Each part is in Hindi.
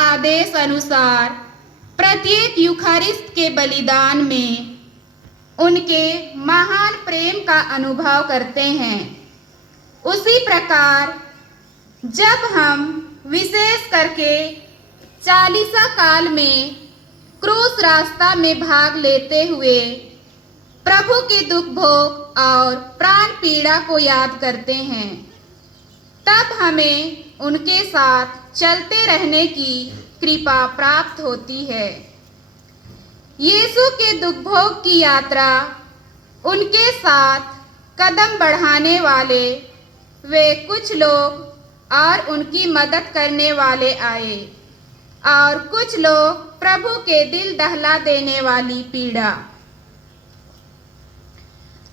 आदेश अनुसार प्रत्येक यूखारिस्ट के बलिदान में उनके महान प्रेम का अनुभव करते हैं। उसी प्रकार जब हम विशेष करके चालीसा काल में क्रूस रास्ता में भाग लेते हुए प्रभु के दुख भोग और प्राण पीड़ा को याद करते हैं, तब हमें उनके साथ चलते रहने की कृपा प्राप्त होती है। यीशु के दुख भोग की यात्रा, उनके साथ कदम बढ़ाने वाले वे कुछ लोग और उनकी मदद करने वाले आए, और कुछ लोग प्रभु के दिल दहला देने वाली पीड़ा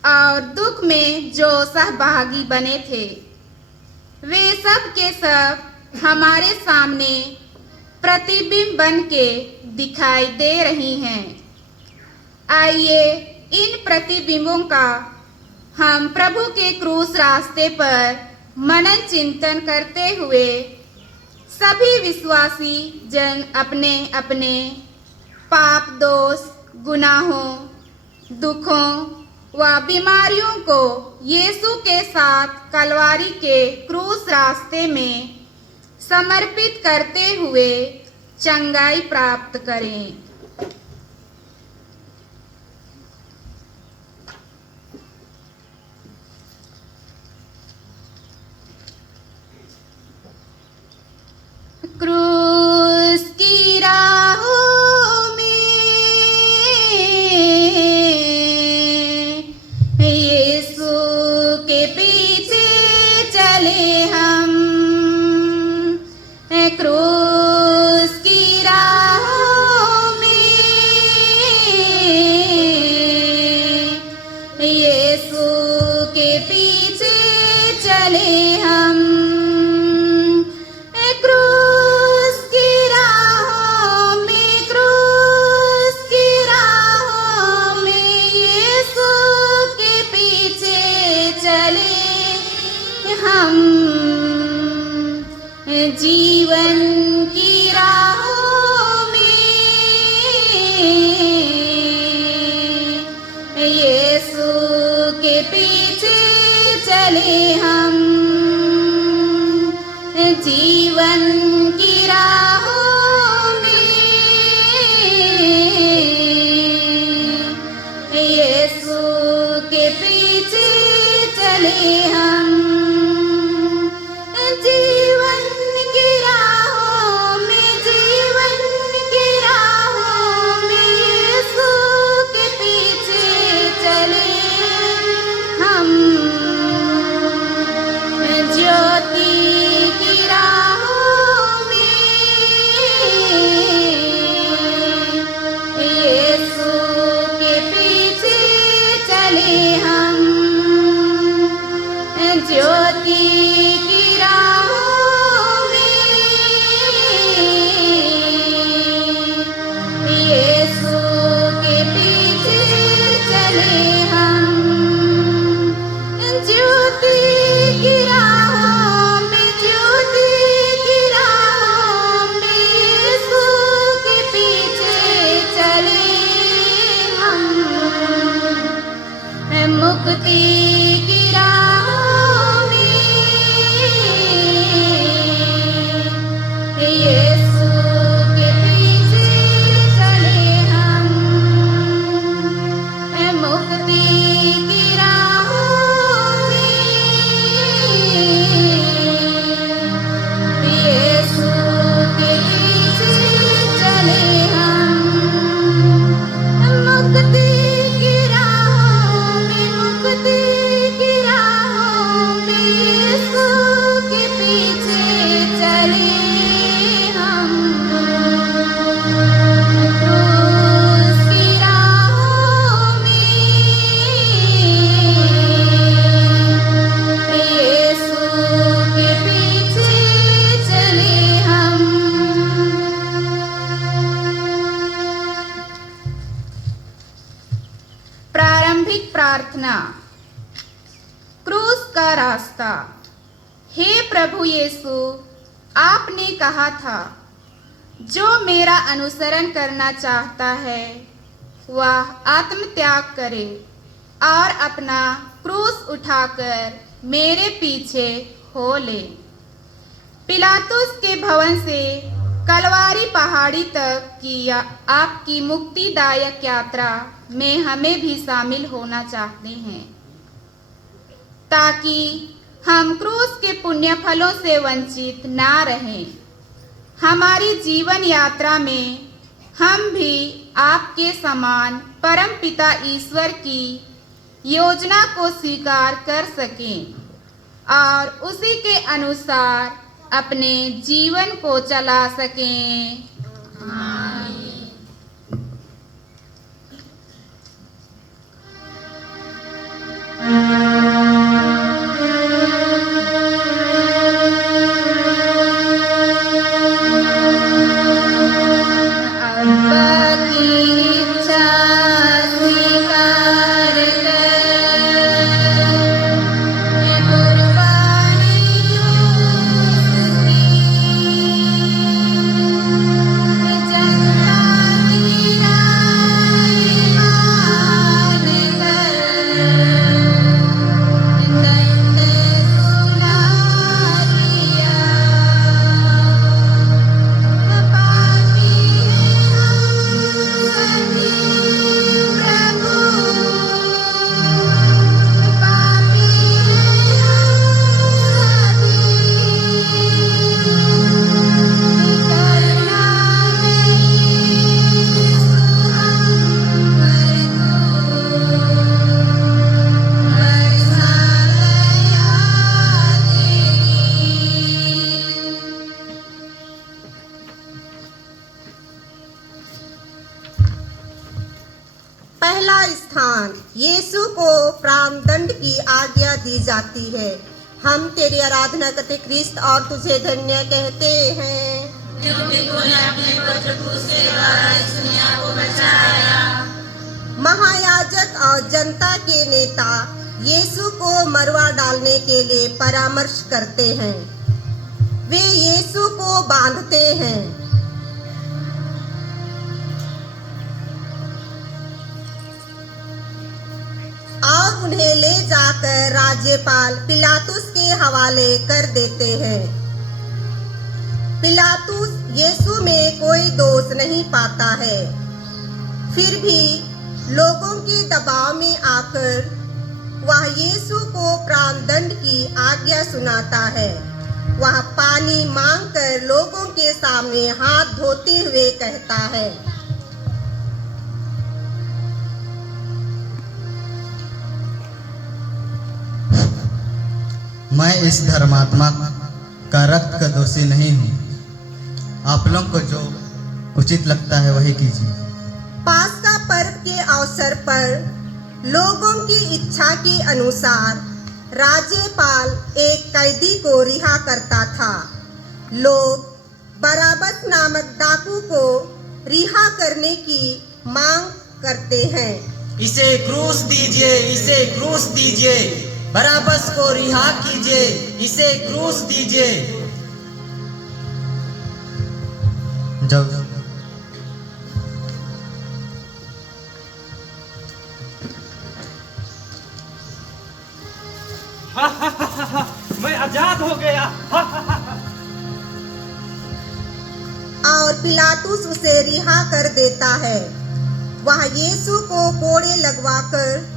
और दुख में जो सहभागी बने थे, वे सब के सब हमारे सामने प्रतिबिंब बन के दिखाई दे रही हैं। आइए इन प्रतिबिंबों का हम प्रभु के क्रूस रास्ते पर मनन चिंतन करते हुए सभी विश्वासी जन अपने अपने पाप दोष, गुनाहों, दुखों व बीमारियों को यीशु के साथ कलवारी के क्रूस रास्ते में समर्पित करते हुए चंगाई प्राप्त करें। क्रूस की राहों में यीशु के पीछे चले हम, क्रूस की राहों में यीशु के पीछे चले हम, जीवन की राहों में यीशु के पीछे चले हम, जीवन की राहों में यीशु के पीछे चले हम, प्रार्थना। क्रूस का रास्ता। हे प्रभु यीशु, आपने कहा था, जो मेरा अनुसरण करना चाहता है वह आत्मत्याग करे और अपना क्रूस उठाकर मेरे पीछे हो ले। पिलातुस के भवन से कलवारी पहाड़ी तक की आपकी मुक्तिदायक यात्रा में हमें भी शामिल होना चाहते हैं, ताकि हम क्रूस के पुण्य फलों से वंचित ना रहें। हमारी जीवन यात्रा में हम भी आपके समान परमपिता ईश्वर की योजना को स्वीकार कर सकें और उसी के अनुसार अपने जीवन को चला सकें। पहला स्थान, यीशु को प्राणदंड की आज्ञा दी जाती है। हम तेरी आराधना करते क्रिस्त और तुझे धन्य कहते हैं, क्योंकि तूने अपने पुत्र क्रूस के द्वारा इस दुनिया को बचाया। महायाजक और जनता के नेता यीशु को मरवा डालने के लिए परामर्श करते हैं। वे यीशु को बांधते हैं। और उन्हें ले जाकर राज्यपाल पिलातुस के हवाले कर देते हैं। पिलातुस यीशु में कोई दोष नहीं पाता है, फिर भी लोगों के दबाव में आकर वह यीशु को प्राणदंड की आज्ञा सुनाता है। वह पानी मांगकर लोगों के सामने हाथ धोते हुए कहता है, मैं इस धर्मात्मा का रक्त का दोषी नहीं हूँ। आप लोगों को जो उचित लगता है वही कीजिए। पास्का पर्व के अवसर पर लोगों की इच्छा के अनुसार राज्यपाल एक कैदी को रिहा करता था। लोग बराबस नामक डाकू को रिहा करने की मांग करते हैं। इसे क्रूस दीजिए, इसे क्रूस दीजिए, बराबस को रिहा कीजिए, इसे क्रूस दीजिए। जब मैं आजाद हो गया। और पिलातुस उसे रिहा कर देता है। वह यीशु को कोड़े लगवाकर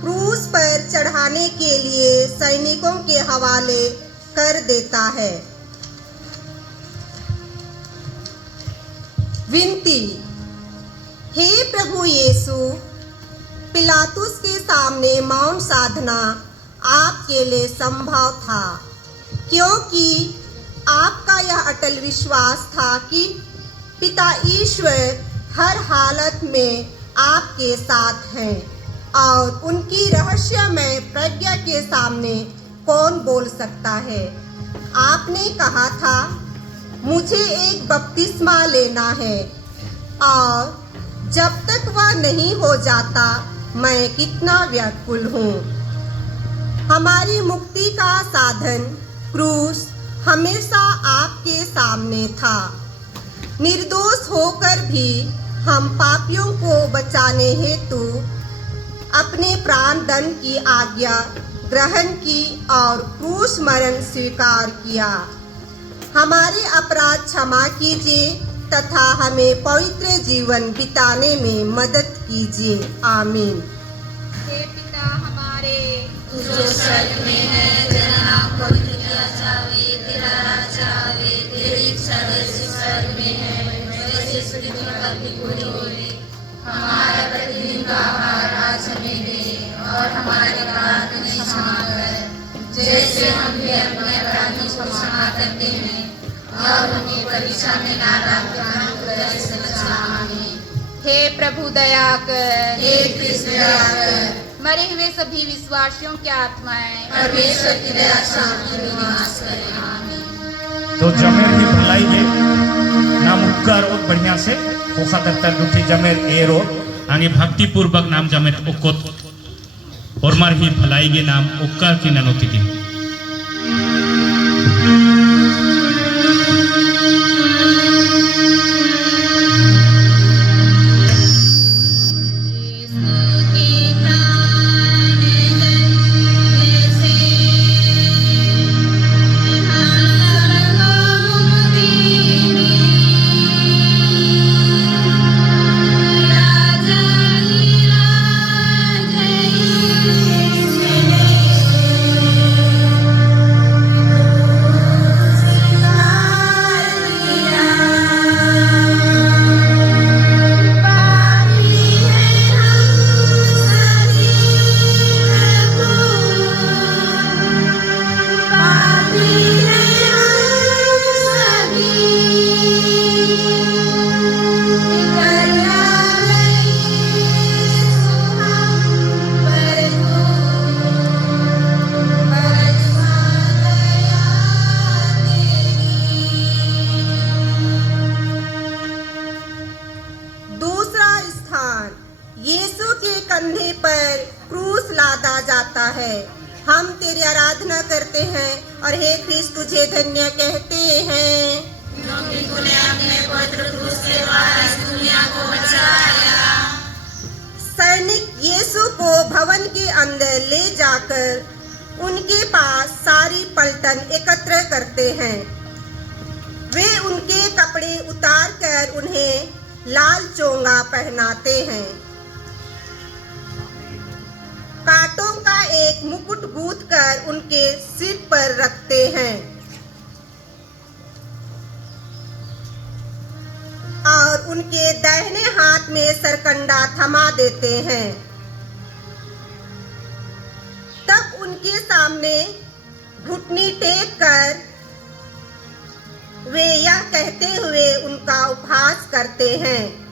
क्रूस पर चढ़ाने के लिए सैनिकों के हवाले कर देता है। विनती, हे प्रभु यीशु, पिलातुस के सामने मौन साधना आपके लिए संभव था, क्योंकि आपका यह अटल विश्वास था कि पिता ईश्वर हर हालत में आपके साथ हैं और उनकी रहस्यमय प्रज्ञा के सामने कौन बोल सकता है। आपने कहा था, मुझे एक बपतिस्मा लेना है और जब तक वह नहीं हो जाता मैं कितना व्याकुल हूँ। हमारी मुक्ति का साधन क्रूस हमेशा आपके सामने था। निर्दोष होकर भी हम पापियों को बचाने हेतु अपने प्राण दंड की आज्ञा ग्रहण की और क्रूस मरण स्वीकार किया। हमारे अपराध क्षमा कीजिए तथा हमें पवित्र जीवन बिताने में मदद कीजिए। आमीन। हे पिता हमारे, तू जो स्वर्ग में है, तेरा नाम पवित्र किया जावे, तेरा राज्य आवे, तेरी इच्छा जैसे स्वर्ग में है वैसे पृथ्वी पर भी पूरी होवे। हमारा प्रतिदिन का आहार आज हमें दे और हमारे अपराध हमें क्षमा कर जैसे हम भी अपने अपराधियों को क्षमा करते हैं, और हमें परीक्षा में ना डाल से बचा। आमीन। हे प्रभु दया कर, हे कृष्ण दया कर, मरे हुए सभी विश्वासियों की आत्माएं परमेश्वर की दया शांति में निवास करे। आमीन। तो जमेर ही भलाई गे नाम उपकार और बढ़िया से पोखा तत्तर दुखी जमेर एरो आणि भक्तिपूर्वक नाम जमेत ओकोत और मार ही भलाई गे नाम उपकार की ननोती दी। कंधे पर क्रूस लादा जाता है। हम तेरी आराधना करते हैं और हे ख्रिस्त तुझे धन्य कहते हैं, क्योंकि तूने अपने पवित्र क्रूस के द्वारा इस दुनिया को बचाया। सैनिक यीशु को भवन के अंदर ले जाकर उनके पास सारी पलटन एकत्र करते हैं। वे उनके कपड़े उतार कर उन्हें लाल चोंगा पहनाते हैं, कांटों का एक मुकुट गूंथ कर उनके सिर पर रखते हैं और उनके दाहिने हाथ में सरकंडा थमा देते हैं। तब उनके सामने घुटनी टेक कर वे यह कहते हुए उनका उपहास करते हैं,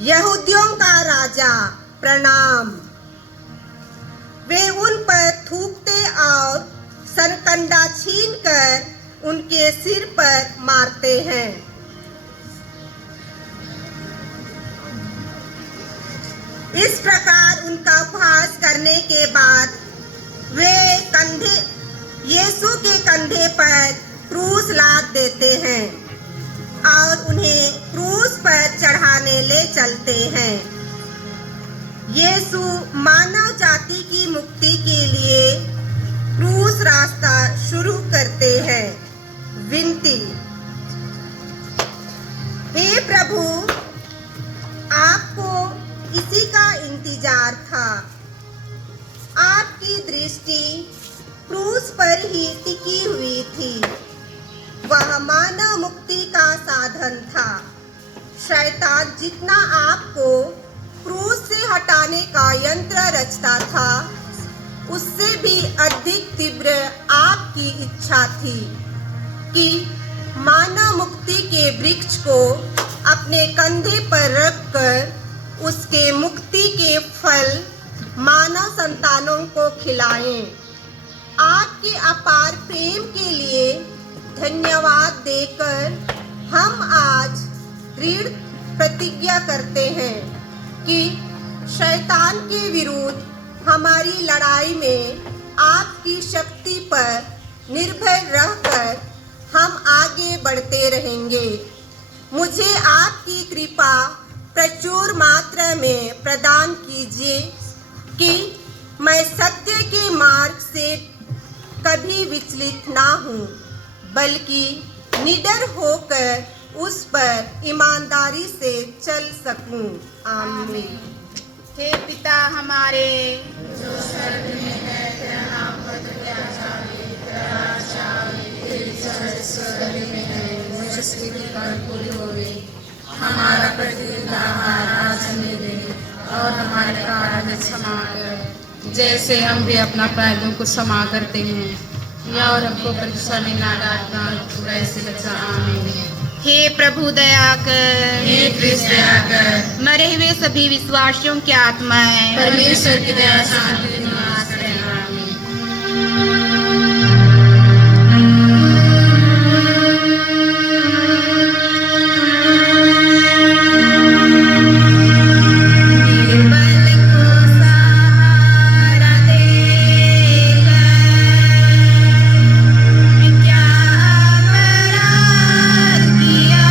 यहूदियों का राजा प्रणाम। वे उन पर थूकते और सरकंडा छीनकर उनके सिर पर मारते हैं। इस प्रकार उनका उपहास करने के बाद वे यीशु के कंधे पर क्रूस लाद देते हैं और उन्हें क्रूस पर चढ़ाने ले चलते हैं। यीशु मानव जाति की मुक्ति के लिए क्रूस रास्ता शुरू करते हैं। विनती, हे प्रभु, आपको इसी का इंतजार था। आपकी दृष्टि क्रूस पर ही टिकी हुई थी। वह मानव मुक्ति का साधन था। शैतान जितना आपको क्रूस से हटाने का यंत्र रचता था, उससे भी अधिक तीव्र आपकी इच्छा थी कि मानव मुक्ति के वृक्ष को अपने कंधे पर रखकर उसके मुक्ति के फल मानव संतानों को खिलाएं। आपके अपार प्रेम के लिए धन्यवाद देकर हम आज दृढ़ प्रतिज्ञा करते हैं कि शैतान के विरुद्ध हमारी लड़ाई में आप पर निर्भर रहकर हम आगे बढ़ते रहेंगे। मुझे आपकी कृपा प्रचुर मात्रा में प्रदान कीजिए कि मैं सत्य के मार्ग से कभी विचलित ना हूँ, बल्कि निडर होकर उस पर ईमानदारी से चल सकूं। आमीन। हे पिता हमारे, हमारा प्रतिदिन का आहार आज हमें दे और हमारे अपराध हमें क्षमा कर, जैसे हम भी अपना अपराधियों को क्षमा करते हैं, या और हमको परीक्षा में ना डालना, बुराई से बचा। आमीन। हे प्रभु दया कर, हे कृष्ण दया कर, मरे हुए सभी विश्वासियों की आत्माएं परमेश्वर की दया शांति निवास करें। आमीन। निर्बल को सहारा देकर क्या अपराध किया,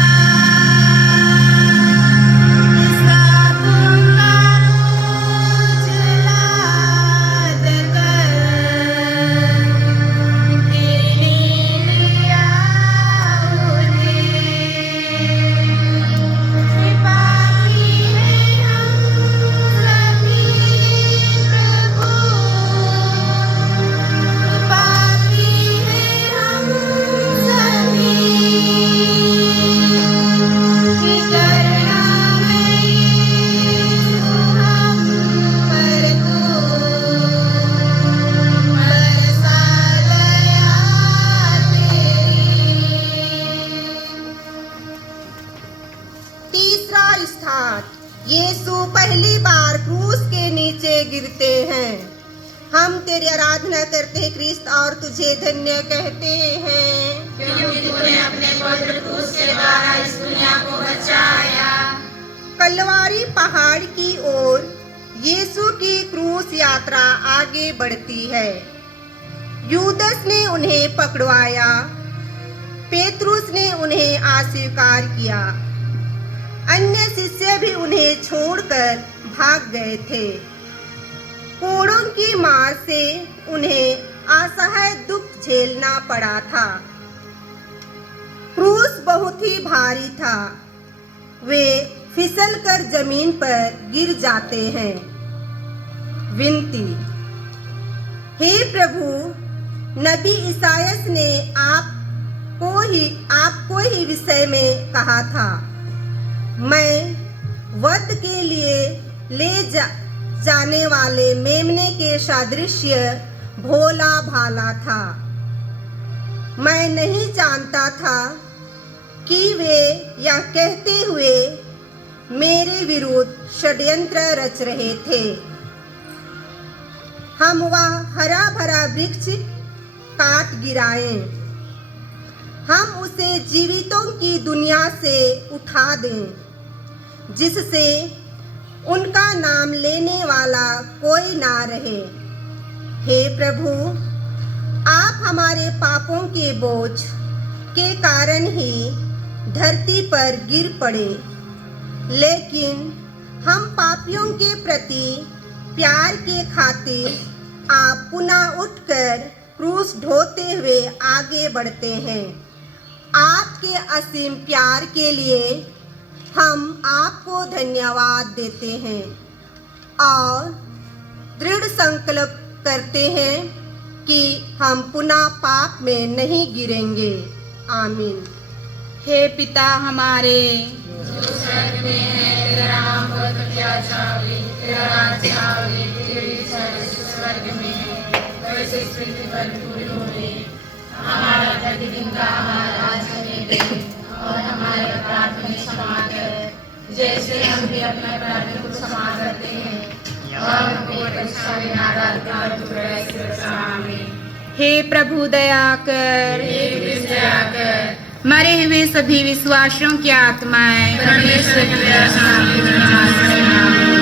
सबका बोझ लाद कर गिरने लिया उन्हें। पापी हैं हम सभी प्रभु, पापी हैं हम सभी, कि करुणा में यीशु हम पर तू बरसा दया तेरी। तीसरा स्थान, यीशु पहली बार क्रूस के नीचे गिरते हैं। हम तेरी आराधना करते हैं क्रिस्त और तुझे धन्य कहते हैं, क्योंकि तूने अपने पवित्र क्रूस के द्वारा इस दुनिया को बचाया। कलवारी पहाड़ की ओर यीशु की क्रूस यात्रा आगे बढ़ती है। यूदस ने उन्हें पकड़वाया, पेतरुस ने उन्हें अस्वीकार किया, अन्य शिष्य भी उन्हें छोड़कर भाग गए थे। कोड़ों की मार से उन्हें असह्य दुख झेलना पड़ा था। क्रूस बहुत ही भारी था, वे फिसलकर जमीन पर गिर जाते हैं। विनती, हे प्रभु, नबी ईसायास ने आपको ही विषय में कहा था, मैं वध के लिए ले जाने वाले मेमने के सादृश्य भोला भाला था। मैं नहीं जानता था कि वे यह कहते हुए मेरे विरुद्ध षड्यंत्र रच रहे थे। हम वह हरा भरा वृक्ष काट गिराएं, हम उसे जीवितों की दुनिया से उठा दें, जिससे उनका नाम लेने वाला कोई ना रहे। हे प्रभु, आप हमारे पापों के बोझ के कारण ही धरती पर गिर पड़े, लेकिन हम पापियों के प्रति प्यार के खातिर आप पुनः उठकर क्रूस ढोते हुए आगे बढ़ते हैं। आपके असीम प्यार के लिए हम आपको धन्यवाद देते हैं और दृढ़ संकल्प करते हैं कि हम पुनः पाप में नहीं गिरेंगे। आमीन। हे पिता हमारे, हमारा प्रतिदिन का आहार आज हमें दे और हमारे अपराध हमें क्षमा कर, जैसे हम भी अपने अपराधियों को क्षमा करते हैं, और हमको परीक्षा में ना डालना और बुराई से बचा। आमीन। हे प्रभु दया कर, हे कृष्ण दया कर, मरे हुए सभी विश्वासियों की आत्माएं परमेश्वर की दया शांति निवास करें। आमीन।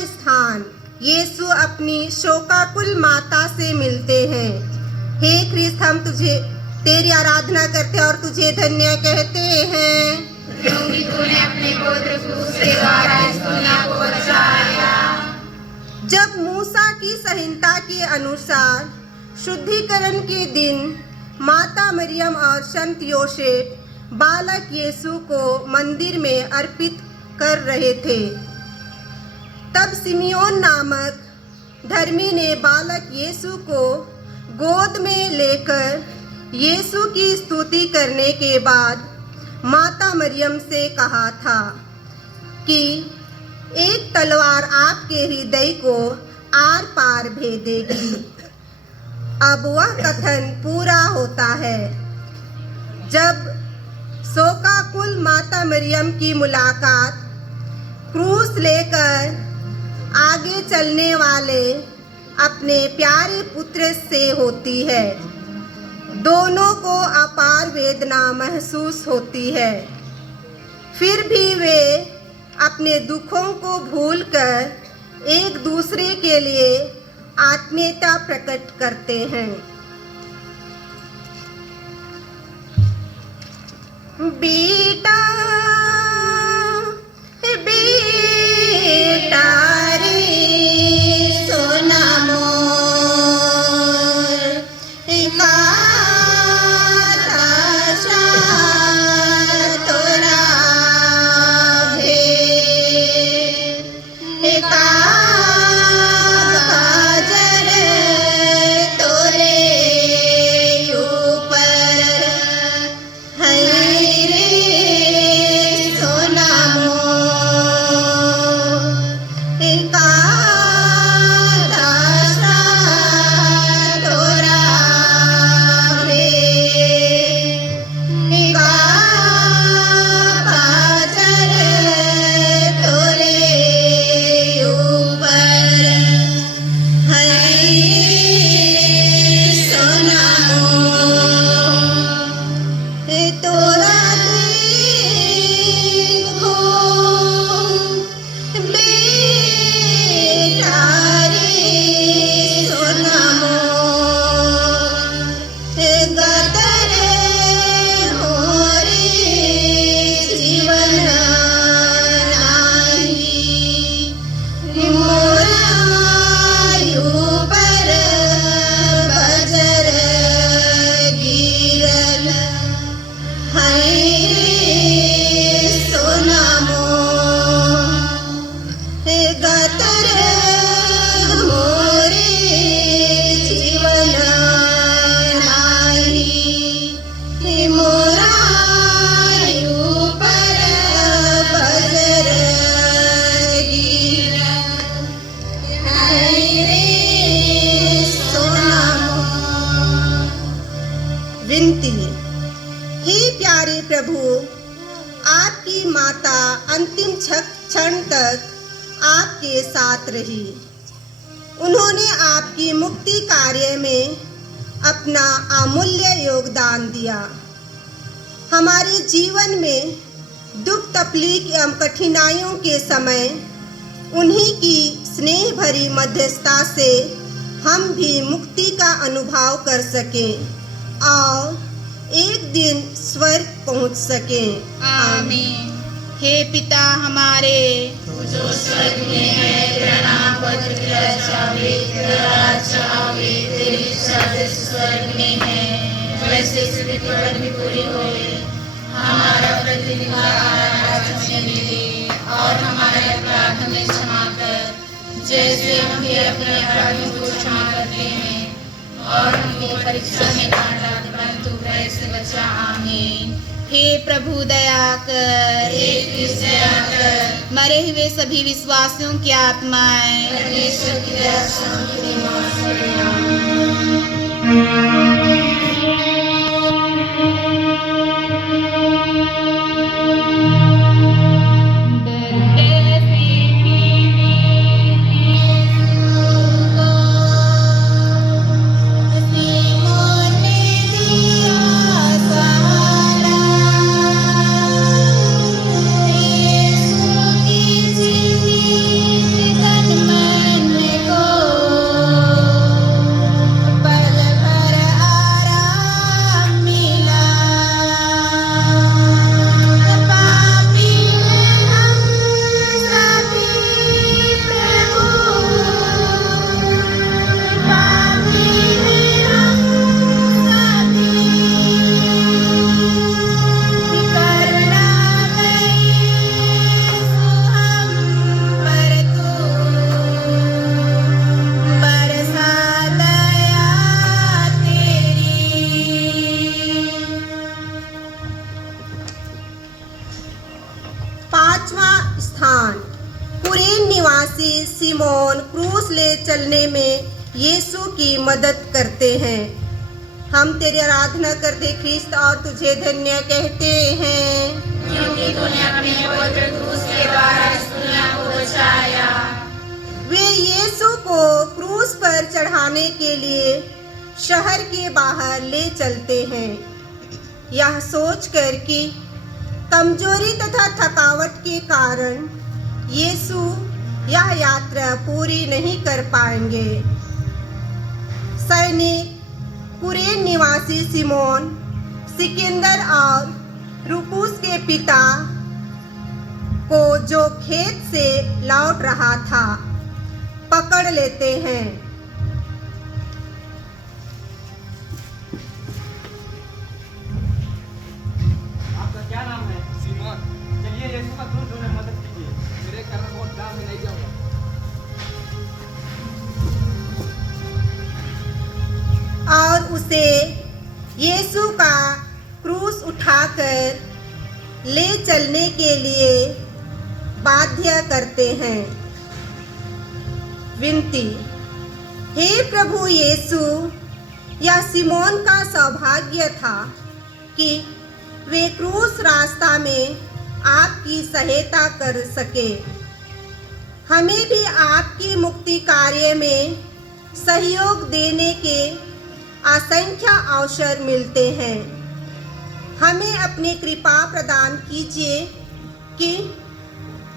स्थान यीशु अपनी शोकाकुल माता से मिलते हैं। हे ख्रिस्त, हम तुझे तेरी आराधना करते और तुझे धन्य कहते हैं, क्योंकि तूने अपने पुत्र क्रूस के द्वारा इस दुनिया को बचाया। जब मूसा की संहिता के अनुसार शुद्धिकरण के दिन माता मरियम और संत योसेफ बालक यीशु को मंदिर में अर्पित कर रहे थे, तब सिमियोन नामक धर्मी ने बालक यीशु को गोद में लेकर यीशु की स्तुति करने के बाद माता मरियम से कहा था कि एक तलवार आपके हृदय को आर पार भेदेगी। अब वह कथन पूरा होता है जब शोकाकुल माता मरियम की मुलाकात क्रूस लेकर आगे चलने वाले अपने प्यारे पुत्र से होती है। दोनों को अपार वेदना महसूस होती है, फिर भी वे अपने दुखों को भूलकर एक दूसरे के लिए आत्मीयता प्रकट करते हैं। बेटा बेटा रे सोना मोर काता तोरा भे काजर तोरे ऊपर है रे सोना मोर काता तोरा भे काजर तोरे ऊपर है सोना मोर तोरा देखो बेटा रे सोना मोर गदर मोरे जीवन नाही मोरा ऊपर बजर गिरल है सोना मोर गदर मोरे जीवन नाही मोरा ऊपर बजर गिरल है रे सोना मोर। विनती। हे प्यारे प्रभु, आपकी माता अंतिम क्षण तक आपके साथ रही। उन्होंने आपकी मुक्ति कार्य में अपना अमूल्य योगदान दिया। हमारे जीवन में दुख तकलीफ एवं कठिनाइयों के समय उन्हीं की स्नेह भरी मध्यस्थता से हम भी मुक्ति का अनुभव कर सकें और एक दिन स्वर्ग पहुंच सकें। आमीन। हे पिता हमारे, जो स्वर्ग में है, तेरा नाम पवित्र किया जावे, तेरा राज्य आवे, तेरी इच्छा जैसे स्वर्ग में है वैसे पृथ्वी पर भी पूरी होए। हमारा प्रतिदिन का आहार आज हमें मिले और हमारे अपराध हमें क्षमा कर, जैसे हम भी अपने अपराधियों को क्षमा करते हैं, और हमको परीक्षा में न डाल परंतु बुराई से बचा। आमीन। हे प्रभु दया कर, हे कृष्ण दया कर, मरे हुए सभी विश्वासियों की आत्माएं परमेश्वर की दया से उनकी बीमार से कन्या निवासी सिमोन क्रूस ले चलने में यीशु की मदद करते हैं। हम तेरी आराधना करते ख्रिस्त और तुझे धन्य कहते हैं, क्योंकि तूने अपने पवित्र क्रूस के द्वारा इस दुनिया को बचाया। वे यीशु को क्रूस पर चढ़ाने के लिए शहर के बाहर ले चलते हैं, यह सोचकर कि कमजोरी तथा थकावट के कारण यीशु यह यात्रा पूरी नहीं कर पाएंगे। सैनिक कुरेन निवासी सिमोन सिकंदर और रुपुस के पिता को, जो खेत से लौट रहा था, पकड़ लेते हैं। आपका क्या नाम है? सिमोन। चलिए यीशु का क्रूस ढोने में मदद कीजिए, मेरे कारण बहुत काम में नहीं जाऊंगा। और उसे यीशु का क्रूस उठाकर ले चलने के लिए बाध्य करते हैं। विनती, हे प्रभु यीशु, यह सिमोन का सौभाग्य था कि वे क्रूस रास्ता में आपकी सहायता कर सके। हमें भी आपकी मुक्ति कार्य में सहयोग देने के असंख्य अवसर मिलते हैं। हमें अपनी कृपा प्रदान कीजिए कि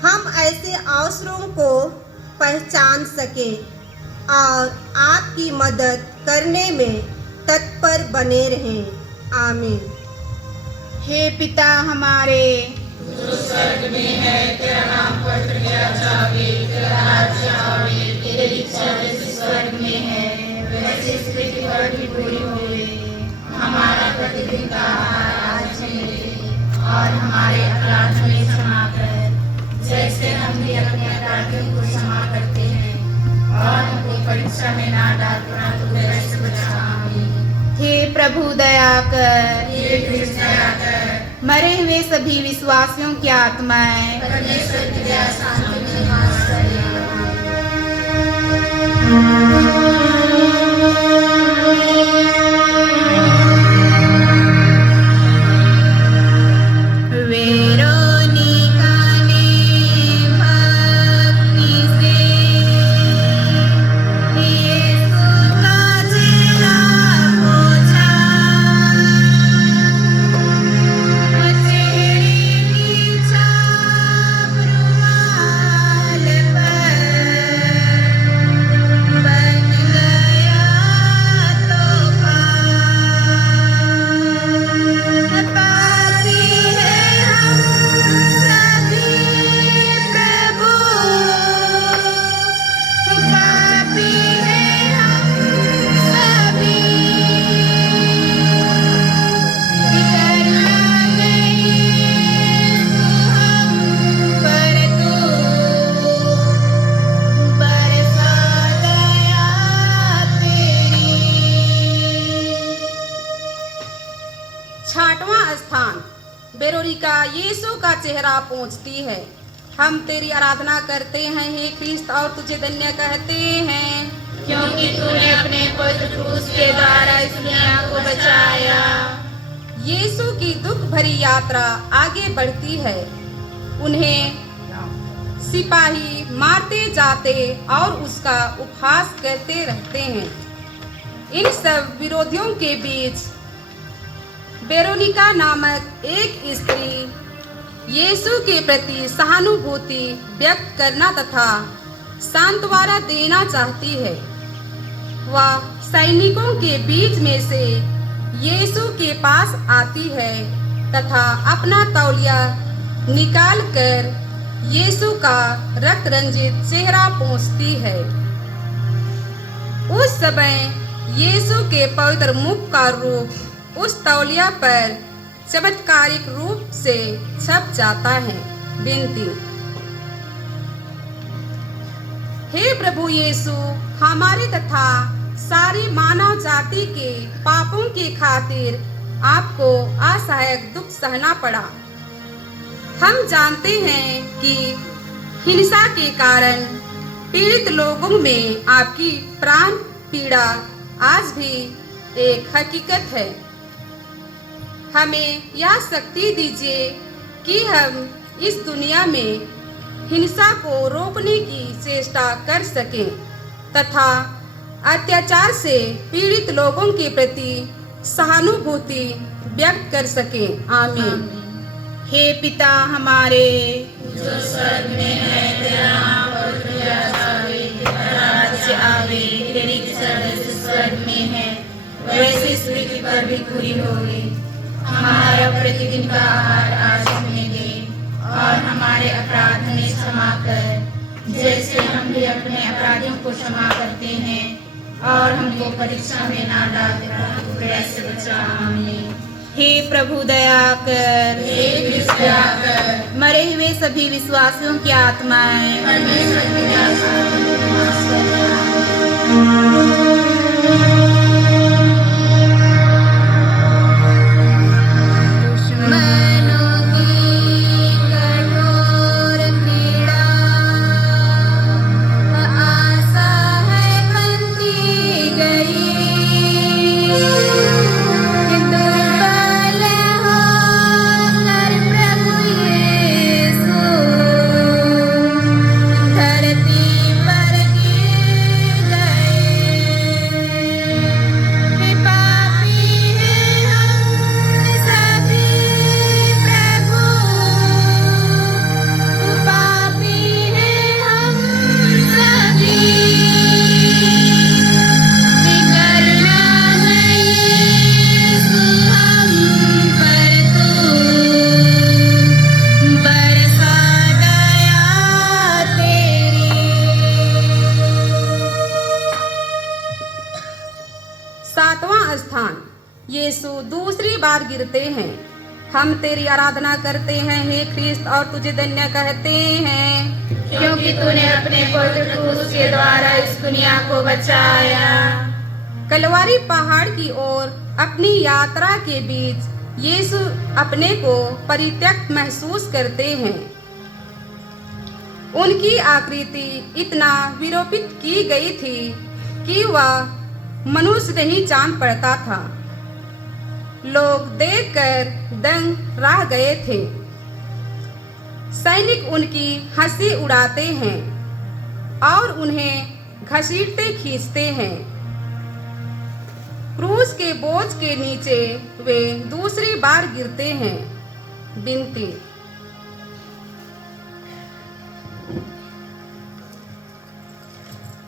हम ऐसे अवसरों को पहचान सके और आपकी मदद करने में तत्पर बने रहें। आमीन। हे पिता हमारे, जो स्वर्ग में है, तेरा नाम पवित्र किया जावे, तेरा राज्य आवे, तेरी इच्छा जैसे स्वर्ग में है वैसे इस पृथ्वी पर भी पूरी होवे। हमारा प्रतिदिन का आहार आज हमें दे, और हमारे अपराध हमें क्षमा कर, जैसे हम भी अपने अपराधियों को क्षमा करते हैं, और हमको परीक्षा में ना डाल, परंतु बुराई से बचा। आमीन। हे प्रभु दया कर, हे कृष्ण दया कर, मरे हुए सभी विश्वासियों की आत्माएं परमेश्वर की दया शांति में निवास करे। वेरोनिका ने भक्ति से यीशु का चेहरा पोंछा, चेहरे की छाप रुमाल पर बन गया तोहफा। पापी है हम सभी प्रभु, पापी है हम सभी, करना नहीं हम पर तू बरसा दया तेरी। 6वां स्थान, वेरोनिका यीशु का चेहरा पोंछती है। हम तेरी आराधना करते हैं हे ख्रिस्त, और तुझे धन्य कहते हैं, क्योंकि तूने अपने पवित्र क्रूस के द्वारा इस दुनिया को बचाया। यीशु की दुख भरी यात्रा आगे बढ़ती है। उन्हें सिपाही मारते जाते और उसका उपहास करते रहते हैं। इन सब विरोधियों के बीच वेरोनिका नामक एक स्त्री यीशु के प्रति सहानुभूति व्यक्त करना तथा सांत्वना देना चाहती है। वह सैनिकों के बीच में से यीशु के पास आती है तथा अपना तौलिया निकालकर यीशु का रक्त रंजित चेहरा पोंछती है। उस समय यीशु के पवित्र मुख का रूप उस तौलिया पर चमत्कारिक रूप से छप जाता है। विनती, हे प्रभु यीशु, हमारे तथा सारी मानव जाति के पापों के खातिर आपको असहायक दुख सहना पड़ा। हम जानते हैं कि हिंसा के कारण पीड़ित लोगों में आपकी प्राण पीड़ा आज भी एक हकीकत है। हमें यह शक्ति दीजिए कि हम इस दुनिया में हिंसा को रोकने की चेष्टा कर सकें तथा अत्याचार से पीड़ित लोगों के प्रति सहानुभूति व्यक्त कर सकें। आमीन। हे पिता हमारे जो स्वर्ग में है, तेरा नाम पवित्र किया जावे, तेरा राज्य आवे, तेरी इच्छा जैसे स्वर्ग में है वैसे इस पृथ्वी पर भी पूरी होगी। हमारा प्रतिदिन का आहार आज हमें दे और हमारे अपराध हमें क्षमा कर जैसे हम भी अपने अपराधियों को क्षमा करते हैं, और हमको परीक्षा में ना डालना बुराई से बचा। आमीन। हे प्रभु दया कर, हे कृष्ण दया कर, मरे हुए सभी विश्वासियों की आत्माएं परमेश्वर की आशा को नाश करना। दुश्मनों की कठोर पीड़ा आशा है बनती गई। दुर्बल होकर प्रभु यीशु धरती पर गिर गए। पापी हैं हम सभी प्रभु, पापी हैं हम सभी। करना है यीशु हम पर तू, बरसा दया तेरी। 7वां स्थान, यीशु दूसरी बार गिरते हैं। हम तेरी आराधना करते हैं हे ख्रिस्त और तुझे धन्य कहते हैं, क्योंकि तूने अपने पवित्र क्रूस के द्वारा इस दुनिया को बचाया। कलवारी पहाड़ की ओर अपनी यात्रा के बीच यीशु अपने को परित्यक्त महसूस करते हैं। उनकी आकृति इतना विरूपित की गई थी कि वह मनुष्य नहीं जान पड़ता था। लोग देखकर दंग रह गए थे। सैनिक उनकी हंसी उड़ाते हैं और उन्हें घसीटते खींचते हैं। क्रूस के बोझ के नीचे वे दूसरी बार गिरते हैं। विनती,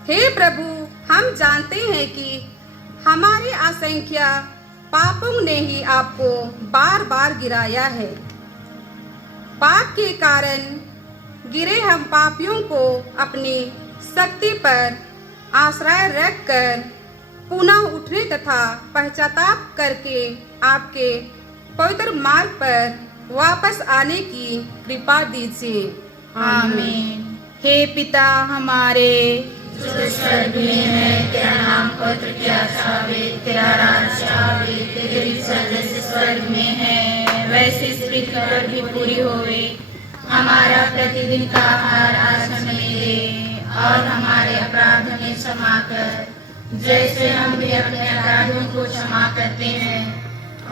हे प्रभु, हम जानते हैं कि हमारे असंख्य पापों ने ही आपको बार बार गिराया है। पाप के कारण गिरे हम पापियों को अपनी शक्ति पर आश्रय रखकर पुनः उठने तथा पश्चाताप करके आपके पवित्र मार्ग पर वापस आने की कृपा दीजिए। आमीन। हे पिता हमारे जो स्वर्ग में है, तेरा नाम पवित्र किया जावे, तेरा राज्य आवे, तेरी इच्छा जैसे स्वर्ग में है वैसे इस पृथ्वी पर भी पूरी होवे। हमारा प्रतिदिन का आहार आज हमें दे और हमारे अपराध हमें क्षमा कर जैसे हम भी अपने अपराधियों को क्षमा करते हैं,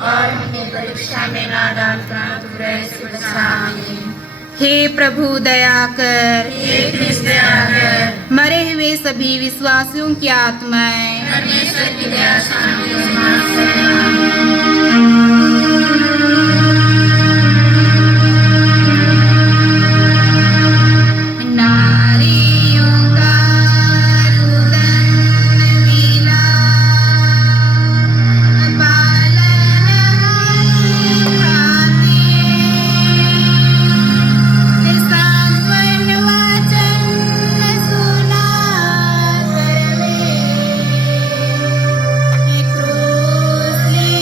और हमें परीक्षा में ना डालकर बुराई से बचा। आमीन। हे प्रभु दया कर, हे कृष्ण दया कर, मरे हुए सभी विश्वासियों की आत्माएं परमेश्वर की दया से हमें नाश करना। नारियों का रुदन मिला, पालन हम खाते, सांत्वन वचन सुना करवे, क्रूस ले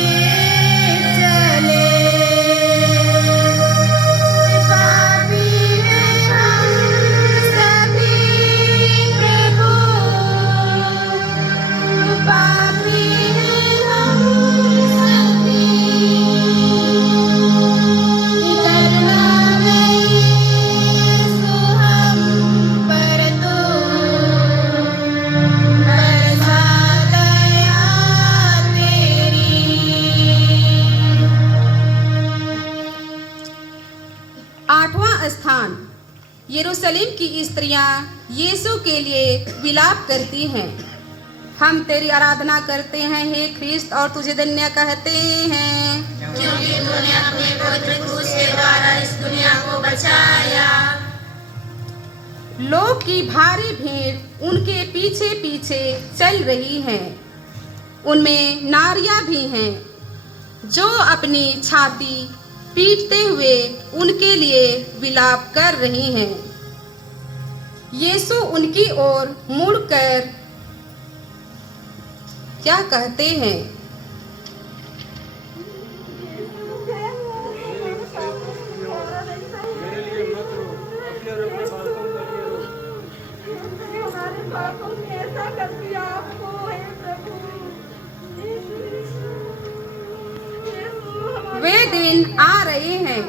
की स्त्रियां यीशु के लिए विलाप करती हैं। हम तेरी आराधना करते हैं हे ख्रिस्त और तुझे धन्य कहते हैं, क्योंकि तूने अपने पवित्र क्रूस के द्वारा इस दुनिया को बचाया। लोग की भारी भीड़ उनके पीछे पीछे चल रही है। उनमें नारियां भी हैं जो अपनी छाती पीटते हुए उनके लिए विलाप कर रही हैं। यीशु उनकी ओर मुड़कर क्या कहते हैं? वे दिन आ रहे हैं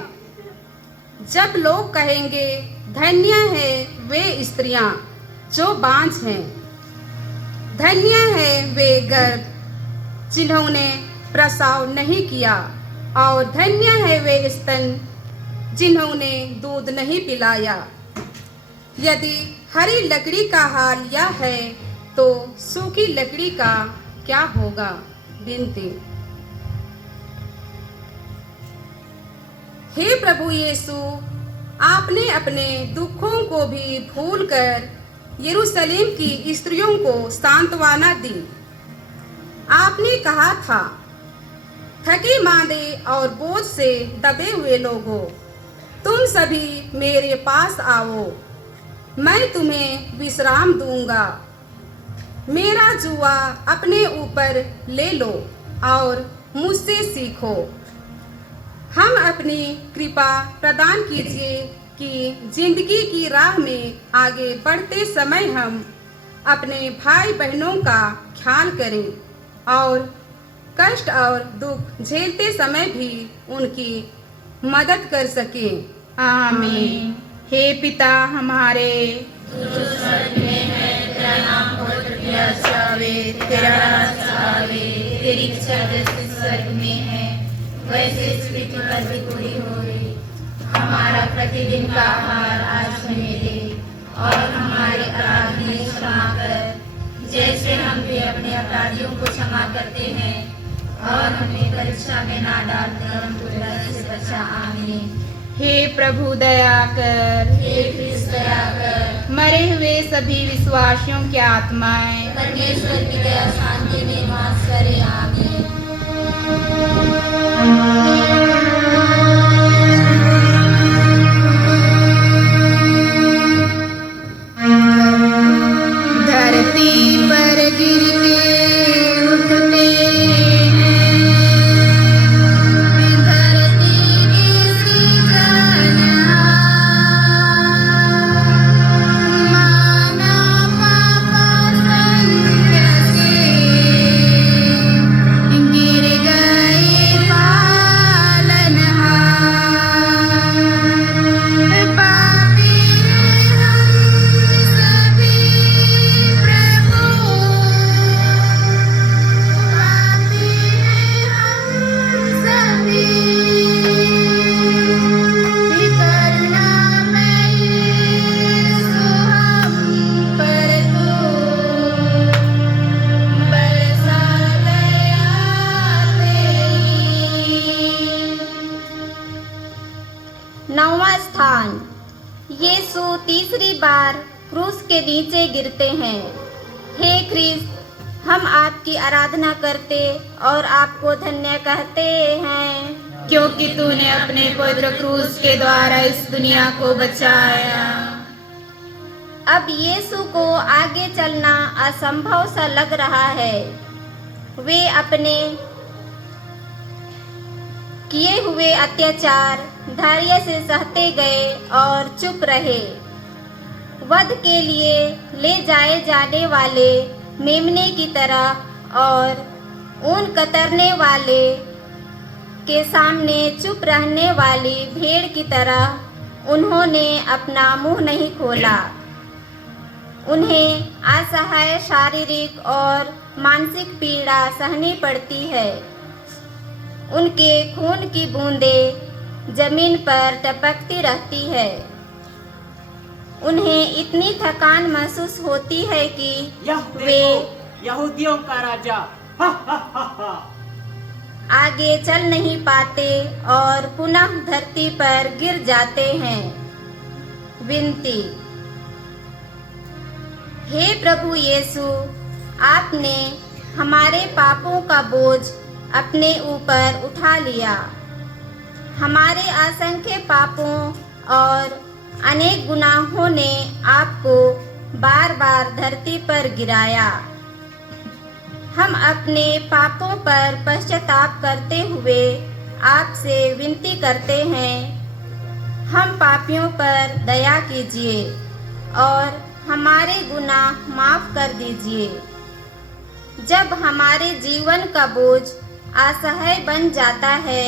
जब लोग कहेंगे, धन्य है वे स्त्रियां जो बांझ हैं, धन्य है वे गर्भ जिन्होंने प्रसव नहीं किया, और धन्य है वे स्तन जिन्होंने दूध नहीं पिलाया। यदि हरी लकड़ी का हाल यह है तो सूखी लकड़ी का क्या होगा? विनती। हे प्रभु यीशु, आपने अपने दुखों को भी भूलकर यरूशलेम की स्त्रियों को सांत्वना दी। आपने कहा था, थके मांदे और बोझ से दबे हुए लोगों, तुम सभी मेरे पास आओ, मैं तुम्हें विश्राम दूंगा। मेरा जुआ अपने ऊपर ले लो और मुझसे सीखो। हम अपनी कृपा प्रदान कीजिए कि जिंदगी की राह में आगे बढ़ते समय हम अपने भाई बहनों का ख्याल करें और कष्ट और दुख झेलते समय भी उनकी मदद कर सकें। आमीन। हे पिता हमारे, तेरा नाम पवित्र किया जावे, तेरा राज आवे, तेरी इच्छा जैसे स्वर्ग में है वैसे इस पृथ्वी पर भी पूरी होवे। हमारा प्रतिदिन का आहार आज हमें दे, और हमारे अपराध हमें क्षमा कर, जैसे हम भी अपने अपराधियों को क्षमा करते हैं, और हमें परीक्षा में ना डालकर हमको बुराई से बचा। आमीन। हे प्रभु दया कर, हे ख्रिस्त दया कर, मरे हुए सभी विश्वासियों की आत्माएं परमेश्वर की दया शांति में वास करे। आमीन। धरती पर गिर के उठते हैं, धरती की सृजनहार, मानव पाप संग से गिर गए पालनहार। पापी हम सभी प्रभु, पापी हम सभी, करुणामय यीशु हम पर तू बरसा दया तेरी। 9वां स्थान, यीशु तीसरी बार क्रूस के नीचे गिरते हैं। हे ख्रिस्त, हम आपकी आराधना करते और आपको धन्य कहते हैं, क्योंकि तूने अपने पवित्र क्रूस के द्वारा इस दुनिया को बचाया। अब यीशु को आगे चलना असंभव सा लग रहा है। वे अपने किए हुए अत्याचार धैर्य से सहते गए और चुप रहे। वध के लिए ले जाए जाने वाले मेमने की तरह और ऊन कतरने वाले के सामने चुप रहने वाली भेड़ की तरह उन्होंने अपना मुंह नहीं खोला। उन्हें असहाय शारीरिक और मानसिक पीड़ा सहनी पड़ती है। उनके खून की बूंदें जमीन पर टपकती रहती है। उन्हें इतनी थकान महसूस होती है कि यह वे देखो यहूदियों का राजा। हा हा हा हा। आगे चल नहीं पाते और पुनः धरती पर गिर जाते हैं। विनती। हे प्रभु यीशु, आपने हमारे पापों का बोझ अपने ऊपर उठा लिया। हमारे असंख्य पापों और अनेक गुनाहों ने आपको बार बार धरती पर गिराया। हम अपने पापों पर पश्चाताप करते हुए आपसे विनती करते हैं, हम पापियों पर दया कीजिए और हमारे गुनाह माफ कर दीजिए। जब हमारे जीवन का बोझ असह्य बन जाता है,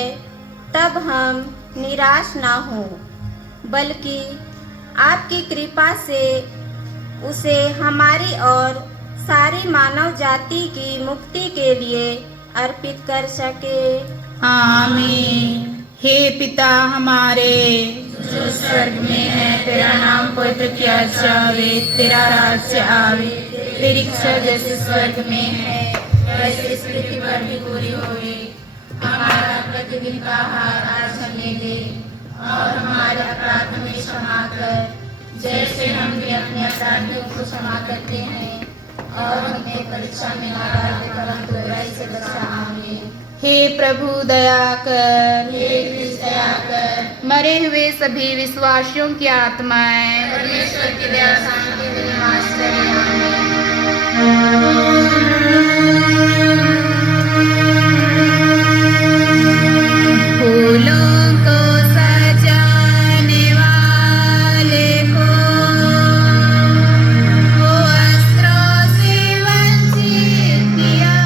तब हम निराश ना हो, बल्कि आपकी कृपा से उसे हमारी और सारी मानव जाति की मुक्ति के लिए अर्पित कर सके। आमीन। हे पिता हमारे जो स्वर्ग में है, तेरा नाम पवित्र किया जावे, तेरा राज्य आवे, तेरी इच्छा जैसे स्वर्ग में है वैसे इस पृथ्वी पर भी पूरी होवे। हमारा प्रतिदिन का आहार आज हमें दे और हमारे अपराध हमें क्षमा कर, जैसे हम भी अपने अपराधियों को क्षमा करते हैं, और हमें परीक्षा में न डाले परंतु बुराई से बचा। आमीन। हे प्रभु दया कर, हे कृष्ण दया कर। मरे हुए सभी विश्वासियों की आत्माएं परमेश्वर की दया शांति में निवास करें। आमीन। फूलों को सजाने वाले को वो अस्त्रों से वंचित किया।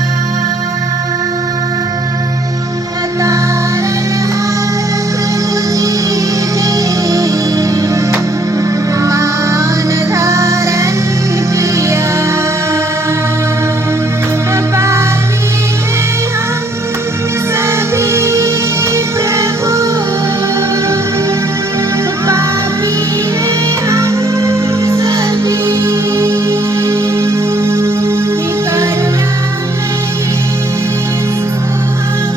मान धारण किया। पापी हैं हम सभी प्रभु, पापी हैं हम सभी। करुणा में यीशु हम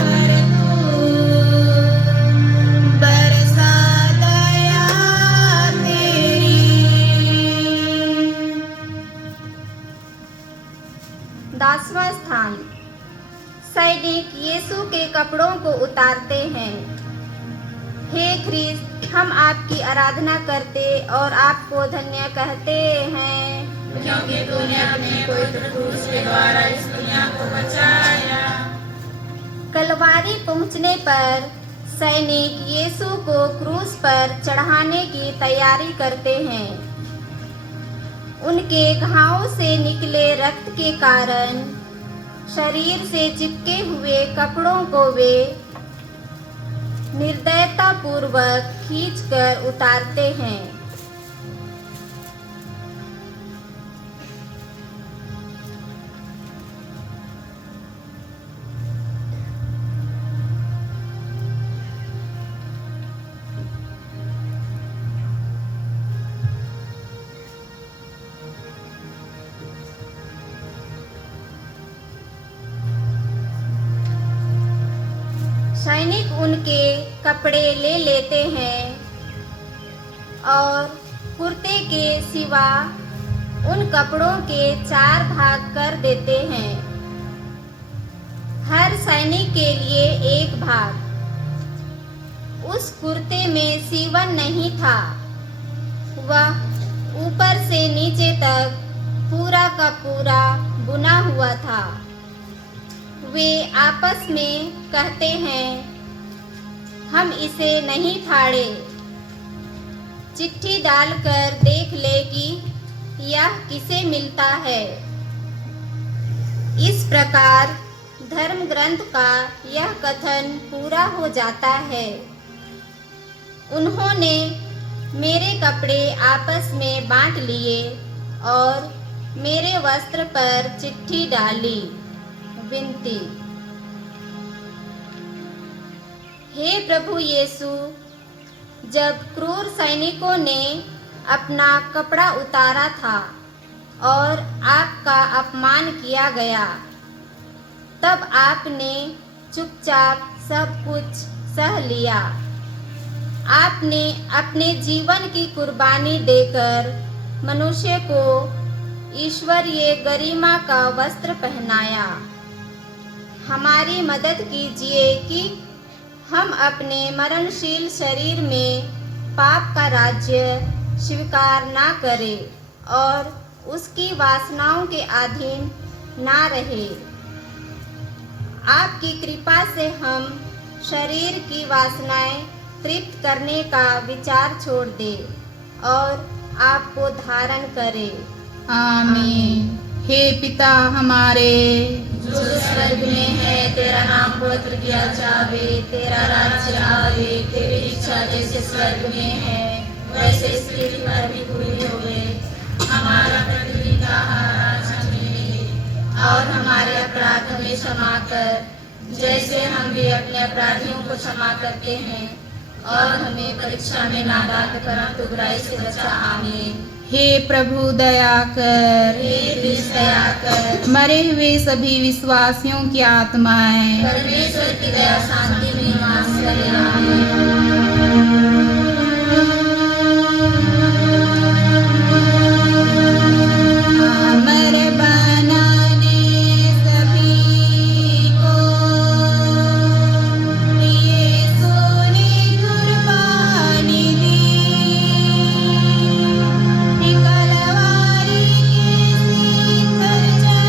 पर तू बरसा दया तेरी। 10वां स्थान। सैनिक यीशु के कपड़ों को उतारते हैं। हे ख्रिस्त, हम आपकी आराधना करते और आपको धन्य कहते हैं, क्योंकि तूने अपने पवित्र क्रूस के द्वारा इस दुनिया को बचाया। कलवारी पहुंचने पर सैनिक यीशु को क्रूस पर चढ़ाने की तैयारी करते हैं। उनके घावों से निकले रक्त के कारण शरीर से चिपके हुए कपड़ों को वे निर्दयता पूर्वक खींचकर उतारते हैं। सैनिक उनके कपड़े ले लेते हैं और कुर्ते के सिवा उन कपड़ों के 4 भाग कर देते हैं। हर सैनिक के लिए एक भाग। उस कुर्ते में सीवन नहीं था, वह ऊपर से नीचे तक पूरा का पूरा बुना हुआ था। वे आपस में कहते हैं, हम इसे नहीं फाड़े, चिट्ठी डालकर देख ले कि यह किसे मिलता है। इस प्रकार धर्म ग्रंथ का यह कथन पूरा हो जाता है, उन्होंने मेरे कपड़े आपस में बांट लिए और मेरे वस्त्र पर चिट्ठी डाली। विनती। हे प्रभु यीशु, जब क्रूर सैनिकों ने अपना कपड़ा उतारा था और आपका अपमान किया गया। तब आपने चुपचाप सब कुछ सह लिया। आपने अपने जीवन की कुर्बानी देकर मनुष्य को ईश्वरीय गरिमा का वस्त्र पहनाया। हमारी मदद कीजिए कि हम अपने मरणशील शरीर में पाप का राज्य स्वीकार ना करें और उसकी वासनाओं के अधीन ना रहे। आपकी कृपा से हम शरीर की वासनाएं तृप्त करने का विचार छोड़ दें और आपको धारण करें। आमीन। हे पिता हमारे जो स्वर्ग में है, तेरा नाम पवित्र किया जावे, तेरा राज्य आवे, तेरी इच्छा जैसे स्वर्ग में है वैसे इस पृथ्वी पर भी पूरी होवे। हमारा प्रतिदिन का आहार आज हमें दे और हमारे अपराध हमें क्षमा कर, जैसे हम भी अपने अपराधियों को क्षमा करते हैं, और हमें परीक्षा में ना डाल परंतु बुराई से बचा। आमीन। हे प्रभु दया कर, हे कृष्ण दया कर। मरे हुए सभी विश्वासियों की आत्माएं परमेश्वर की दया शांति में निवास करे। आमीन। अमर बनाने सभी को यीशु ने कुर्बानी दी। कलवारी के शिखर चढ़कर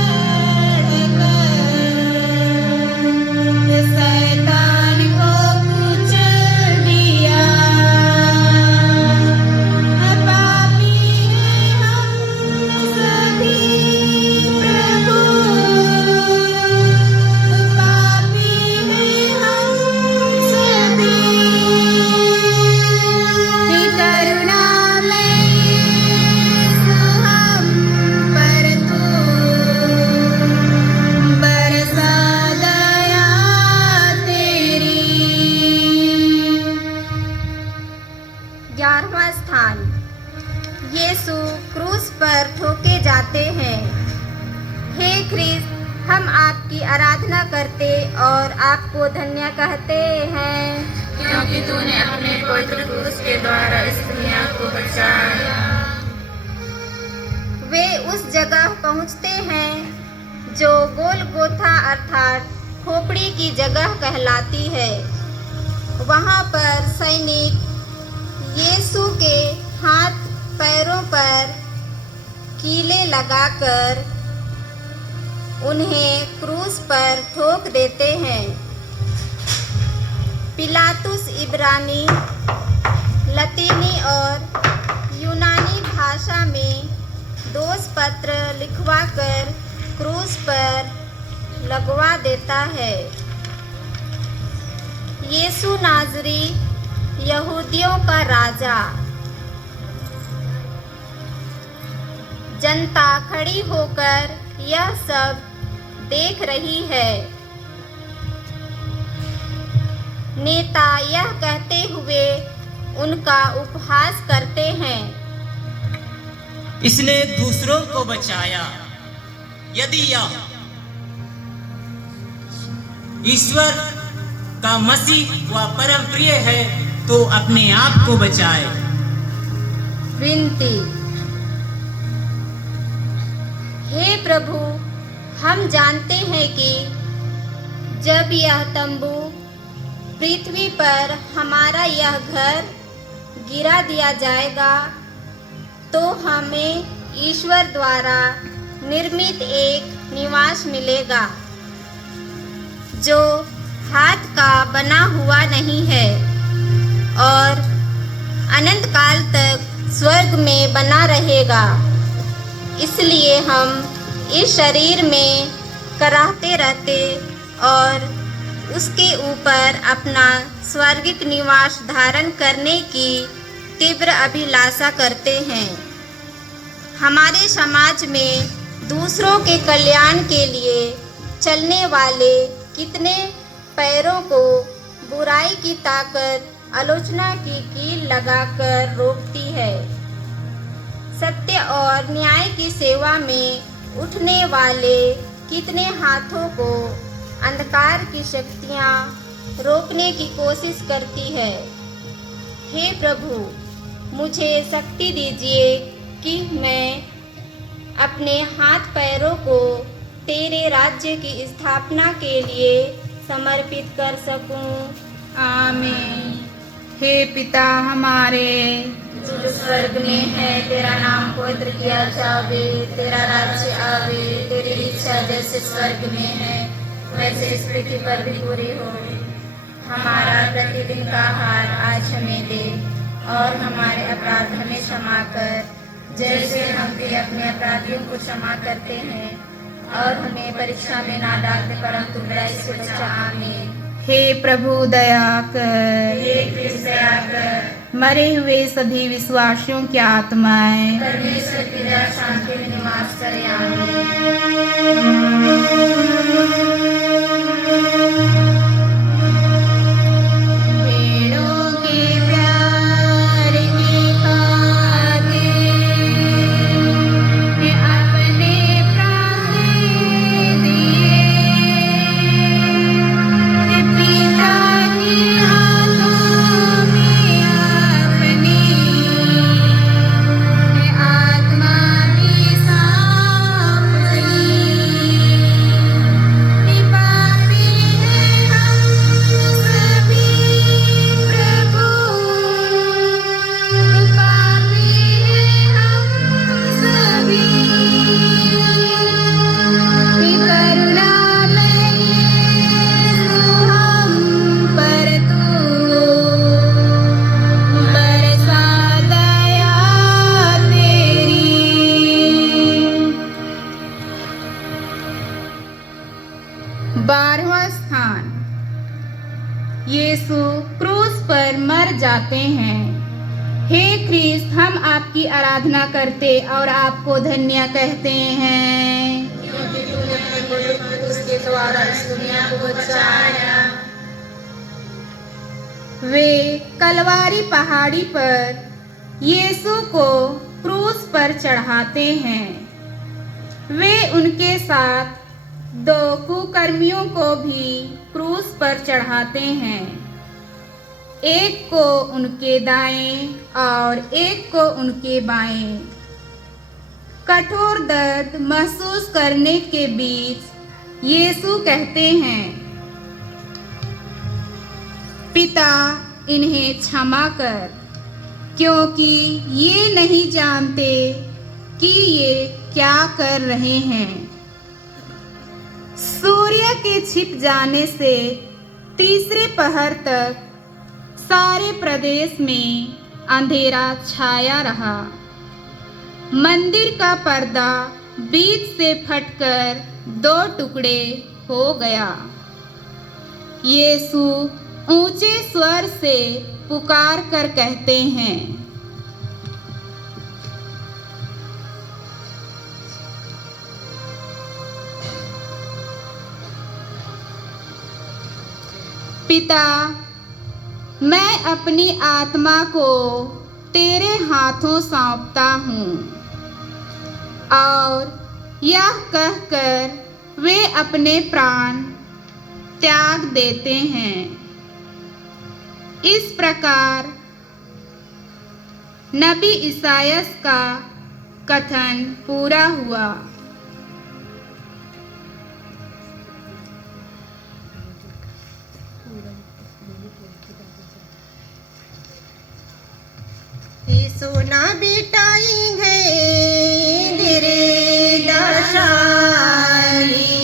शैतान को कुचल दिया। पापी हैं हम सभी प्रभु, पापी हैं हम सभी। करुणामय यीशु हम पर तू बरसा दया तेरी। 11वां स्थान, यीशु क्रूस पर ठोके जाते हैं। हे ख्रिस्त, हम आपकी आराधना करते और आपको धन्य कहते हैं, क्योंकि तूने अपने पवित्र क्रूस के द्वारा इस दुनिया को बचाया। वे उस जगह पहुंचते हैं जो गोलगोथा अर्थात खोपड़ी की जगह कहलाती है। वहां पर सैनिक यीशु के हाथ पैरों पर कीले लगाकर उन्हें क्रूस पर ठोक देते हैं। पिलातुस इब्रानी, लतीनी और यूनानी भाषा में दोष पत्र लिखवाकर क्रूस पर लगवा देता है। यीशु नाज़री, यहूदियों का राजा। जनता खड़ी होकर यह सब देख रही है। नेता यह कहते हुए उनका उपहास करते हैं, इसने दूसरों को बचाया। यदि यह ईश्वर का मसीह व परम प्रिय है तो अपने आप को बचाए। विनती। हे प्रभु, हम जानते हैं कि जब यह तंबू पृथ्वी पर हमारा यह घर गिरा दिया जाएगा तो हमें ईश्वर द्वारा निर्मित एक निवास मिलेगा जो हाथ का बना हुआ नहीं है और अनंत काल तक स्वर्ग में बना रहेगा। इसलिए हम इस शरीर में कराहते रहते और उसके ऊपर अपना स्वर्गिक निवास धारण करने की तीव्र अभिलाषा करते हैं। हमारे समाज में दूसरों के कल्याण के लिए चलने वाले कितने पैरों को बुराई की ताकत आलोचना की कील लगाकर रोकती है। सत्य और न्याय की सेवा में उठने वाले कितने हाथों को अंधकार की शक्तियाँ रोकने की कोशिश करती है। हे प्रभु, मुझे शक्ति दीजिए कि मैं अपने हाथ पैरों को तेरे राज्य की स्थापना के लिए समर्पित कर सकूं। आमीन। हे पिता हमारे, जो स्वर्ग में है, तेरा नाम पवित्र किया जावे, तेरा राज्य आवे, तेरी इच्छा जैसे स्वर्ग में है वैसे इस पृथ्वी पर भी पूरी हो। हमारा प्रतिदिन का आहार आज हमें दे, और हमारे अपराध हमें क्षमा कर, जैसे हम भी अपने अपराधियों को क्षमा करते हैं, और हमें परीक्षा में ना डालते परंतु बुराई से बचा। आमीन। हे प्रभु दया कर, हे कृष्ण दया कर, मरे हुए सभी विश्वासियों की आत्माएं परमेश्वर की दया शांति में निवास करे। आमीन। भेड़ों के प्यार की खातिर अपने प्राण दिए, पिता के हाथों में अपनी आत्मा भी सौंप दी। पापी हैं हम सभी प्रभु, पापी हैं हम सभी, करुणामय यीशु हम पर तू बरसा दया तेरी। 12वां स्थान, यीशु क्रूस पर मर जाते हैं। हे ख्रीस्त, हम आपकी आराधना करते और आपको धन्य कहते हैं, क्योंकि तूने अपने पवित्र क्रूस के द्वारा इस दुनिया को बचाया। वे कलवारी पहाड़ी पर यीशु को क्रूस पर चढ़ाते हैं। वे उनके साथ 2 कुकर्मियों को भी क्रूस पर चढ़ाते हैं, एक को उनके दाएं और एक को उनके बाएं। कठोर दर्द महसूस करने के बीच यीशु कहते हैं, पिता, इन्हें क्षमा कर, क्योंकि ये नहीं जानते कि ये क्या कर रहे हैं। सूर्य के छिप जाने से तीसरे पहर तक सारे प्रदेश में अंधेरा छाया रहा। मंदिर का पर्दा बीच से फटकर 2 टुकड़े हो गया। यीशु ऊंचे स्वर से पुकार कर कहते हैं, पिता, मैं अपनी आत्मा को तेरे हाथों सौंपता हूँ। और यह कहकर वे अपने प्राण त्याग देते हैं। इस प्रकार नबी इसायास का कथन पूरा हुआ। सोना बिटाएंगे तेरे दर्शानी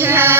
है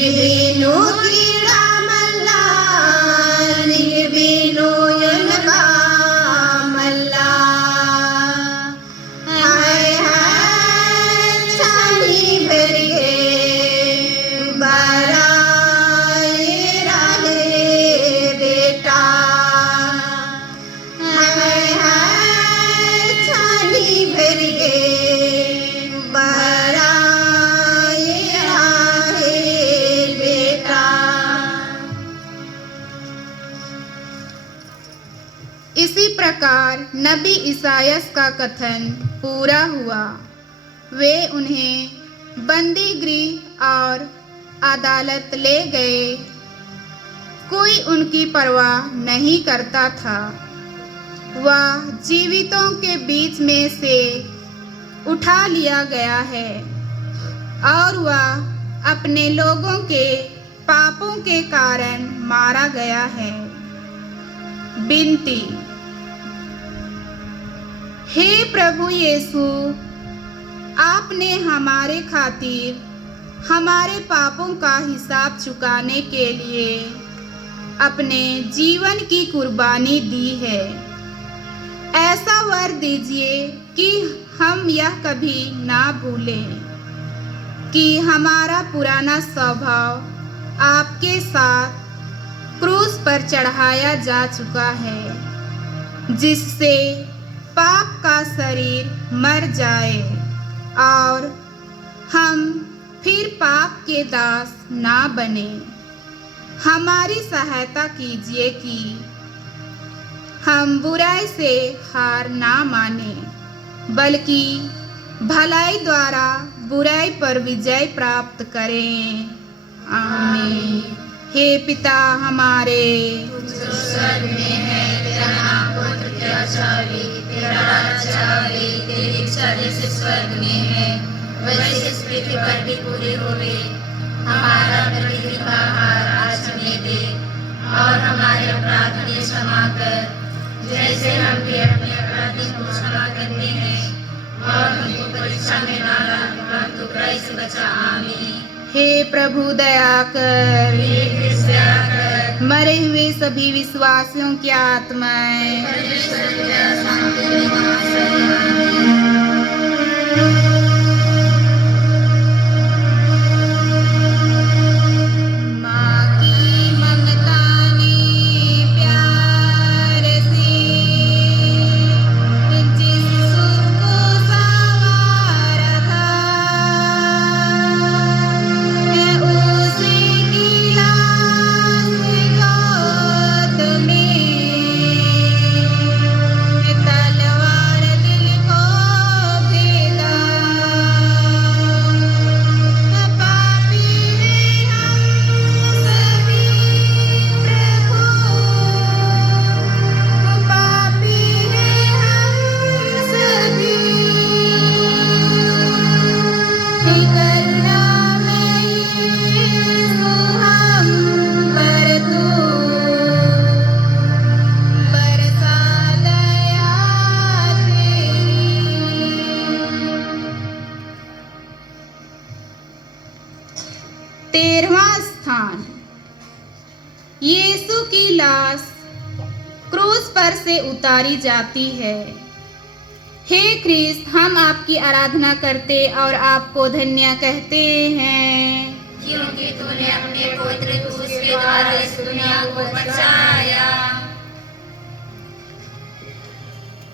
निर्वेनो कीड़ा मल्ला निर्वेनो यनका मल्ला हाय हाय छानी भर गे बराए राहे बेटा हाय हाय छानी भर गे बराए राहे बेटा। इसी प्रकार नबी ईसायास का कथन पूरा हुआ। वे उन्हें बंदीगृह और अदालत ले गए। कोई उनकी परवाह नहीं करता था। वह जीवितों के बीच में से उठा लिया गया है और वह अपने लोगों के पापों के कारण मारा गया है। विनती। हे प्रभु यीशु, आपने हमारे खातिर हमारे पापों का हिसाब चुकाने के लिए अपने जीवन की कुर्बानी दी है। ऐसा वर दीजिए कि हम यह कभी ना भूलें कि हमारा पुराना स्वभाव आपके साथ क्रूस पर चढ़ाया जा चुका है, जिससे पाप का शरीर मर जाए और हम फिर पाप के दास ना बने। हमारी सहायता कीजिए कि हम बुराई से हार ना माने, बल्कि भलाई द्वारा बुराई पर विजय प्राप्त करें। आमीन। हे पिता हमारे जो स्वर्ग में है, तेरा नाम पवित्र किया जावे, तेरा राज्य आवे, तेरी इच्छा जैसे स्वर्ग में है वैसे इस पृथ्वी पर भी पूरी होवे। हमारा प्रतिदिन का आहार आज हमें दे और हमारे अपराध हमें क्षमा कर, जैसे हम भी अपने अपराधियों को क्षमा करते हैं, और हमको परीक्षा में ना डाल परंतु बुराई से बचा। आमीन। हे प्रभु दया कर, हे कृष्ण दया कर, मरे हुए सभी विश्वासियों की आत्माएं परमेश्वर की दया शांति में निवास करे। आमीन। माँ की ममता ने प्यार से जिस सुख को संवारा था, उसी की लाश गोद में तलवार दिल को भेदा। पापी हैं हम सभी प्रभु, पापी हैं हम सभी। करुणामय यीशु हम पर तू बरसा दया तेरी। 13वां स्थान, यीशु की लाश क्रूस पर से उतारी जाती है। हे क्रिस्त, हम आपकी आराधना करते और आपको धन्य कहते हैं, क्योंकि तूने अपने पवित्र क्रूस के द्वारा इस दुनिया को बचाया।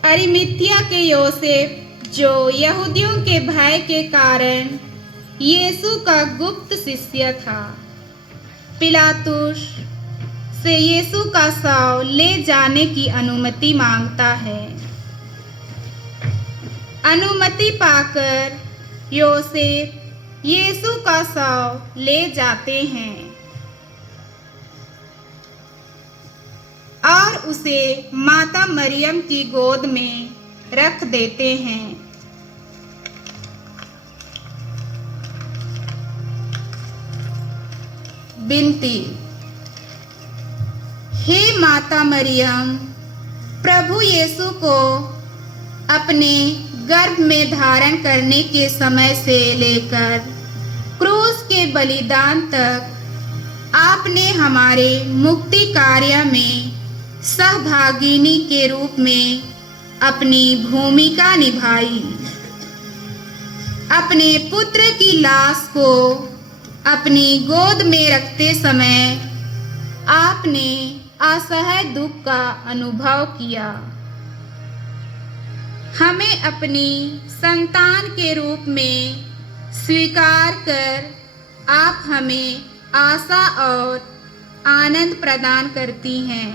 अरिमथिया के योसेफ, जो यहूदियों के भय के कारण यीशु का गुप्त शिष्य था, पिलातुस से यीशु का शव ले जाने की अनुमति मांगता है। अनुमति पाकर योसेफ यीशु का शव ले जाते हैं और उसे माता मरियम की गोद में रख देते हैं। विनती। हे माता मरियम, प्रभु यीशु को अपने गर्भ में धारण करने के समय से लेकर क्रूस के बलिदान तक आपने हमारे मुक्ति कार्य में सहभागिनी के रूप में अपनी भूमिका निभाई। अपने पुत्र की लाश को अपनी गोद में रखते समय आपने असह्य दुख का अनुभव किया। हमें अपनी संतान के रूप में स्वीकार कर आप हमें आशा और आनंद प्रदान करती हैं।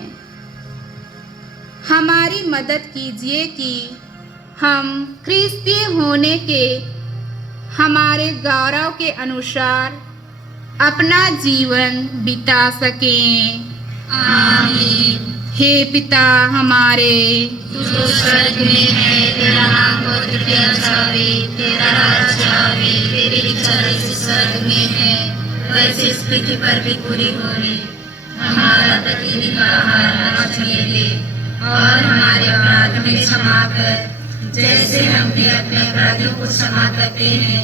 हमारी मदद कीजिए कि हम क्रिस्तीय होने के हमारे गौरव के अनुसार अपना जीवन बिता सकें। आमीन। हे पिता हमारे, तू स्वर्ग में है, तेरा नाम पवित्र जावे, तेरा राज्य आवे, तेरी इच्छा जैसे स्वर्ग में है वैसे इस पृथ्वी पर भी पूरी होवे। हमारा प्रतिदिन का आहार आज हमें दे और हमारे अपराध में क्षमा कर जैसे हम भी अपने अपराधियों को क्षमा करते हैं,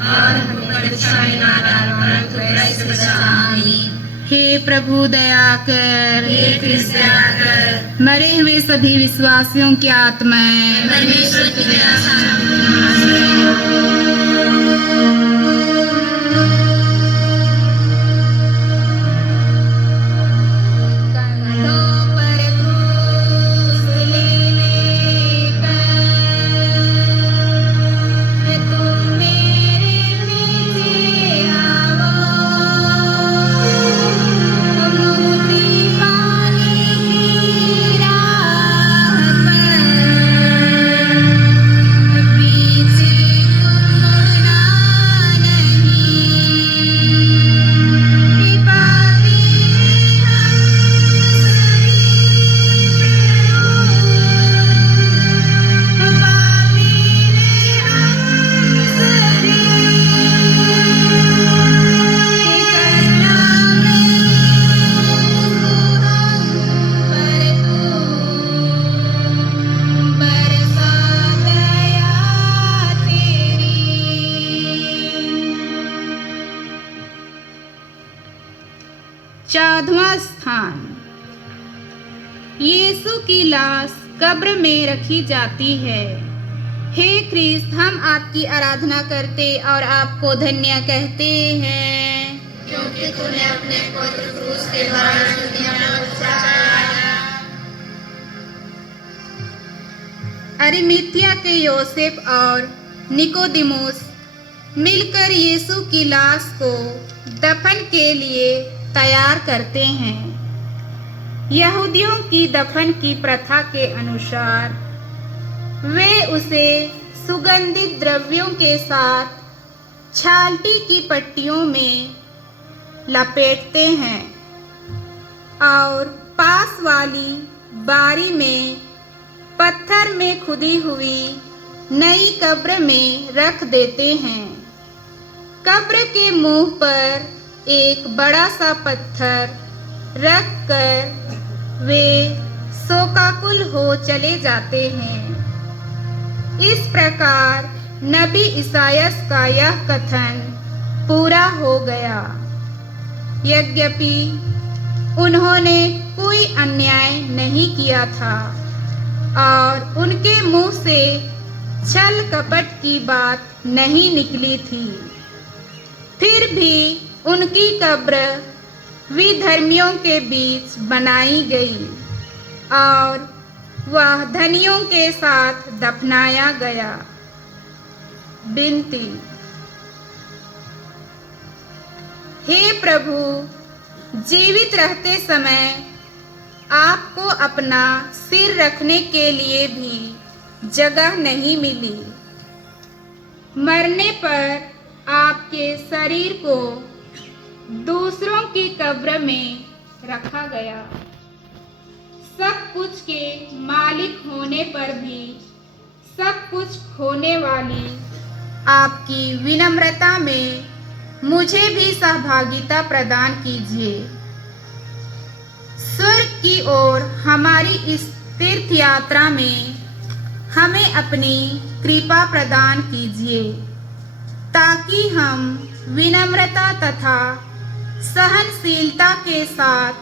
और हमको परीक्षा में ना डाल परंतु बुराई से बचा। आमीन। हे प्रभु दया कर, हे कृष्ण दया कर, मरे हुए सभी विश्वासियों की आत्माएं परमेश्वर की दया से चौदहवां स्थान, यीशु की लाश कब्र में रखी जाती है। हे क्रिस्त, हम आपकी आराधना करते और आपको धन्य कहते हैं, क्योंकि तूने अपने पुत्र क्रूस के द्वारा दुनिया को बचाया। अरिमथिया के योसेफ और निकोदिमुस मिलकर यीशु की लाश को दफन के लिए तैयार करते हैं। यहूदियों की दफन की प्रथा के अनुसार वे उसे सुगंधित द्रव्यों के साथ छालटी की पट्टियों में लपेटते हैं और पास वाली बारी में पत्थर में खुदी हुई नई कब्र में रख देते हैं। कब्र के मुंह पर एक बड़ा सा पत्थर रख कर वे शोकाकुल हो चले जाते हैं। इस प्रकार नबी ईसायास का यह कथन पूरा हो गया। यद्यपि उन्होंने कोई अन्याय नहीं किया था और उनके मुंह से छल कपट की बात नहीं निकली थी, फिर भी उनकी कब्र विधर्मियों के बीच बनाई गई और वह धनियों के साथ दफनाया गया। विनती। हे प्रभु, जीवित रहते समय आपको अपना सिर रखने के लिए भी जगह नहीं मिली। मरने पर आपके शरीर को दूसरों की कब्र में रखा गया। सब कुछ के मालिक होने पर भी सब कुछ खोने वाली आपकी विनम्रता में मुझे भी सहभागिता प्रदान कीजिए। स्वर्ग की ओर हमारी इस तीर्थ यात्रा में हमें अपनी कृपा प्रदान कीजिए, ताकि हम विनम्रता तथा सहनशीलता के साथ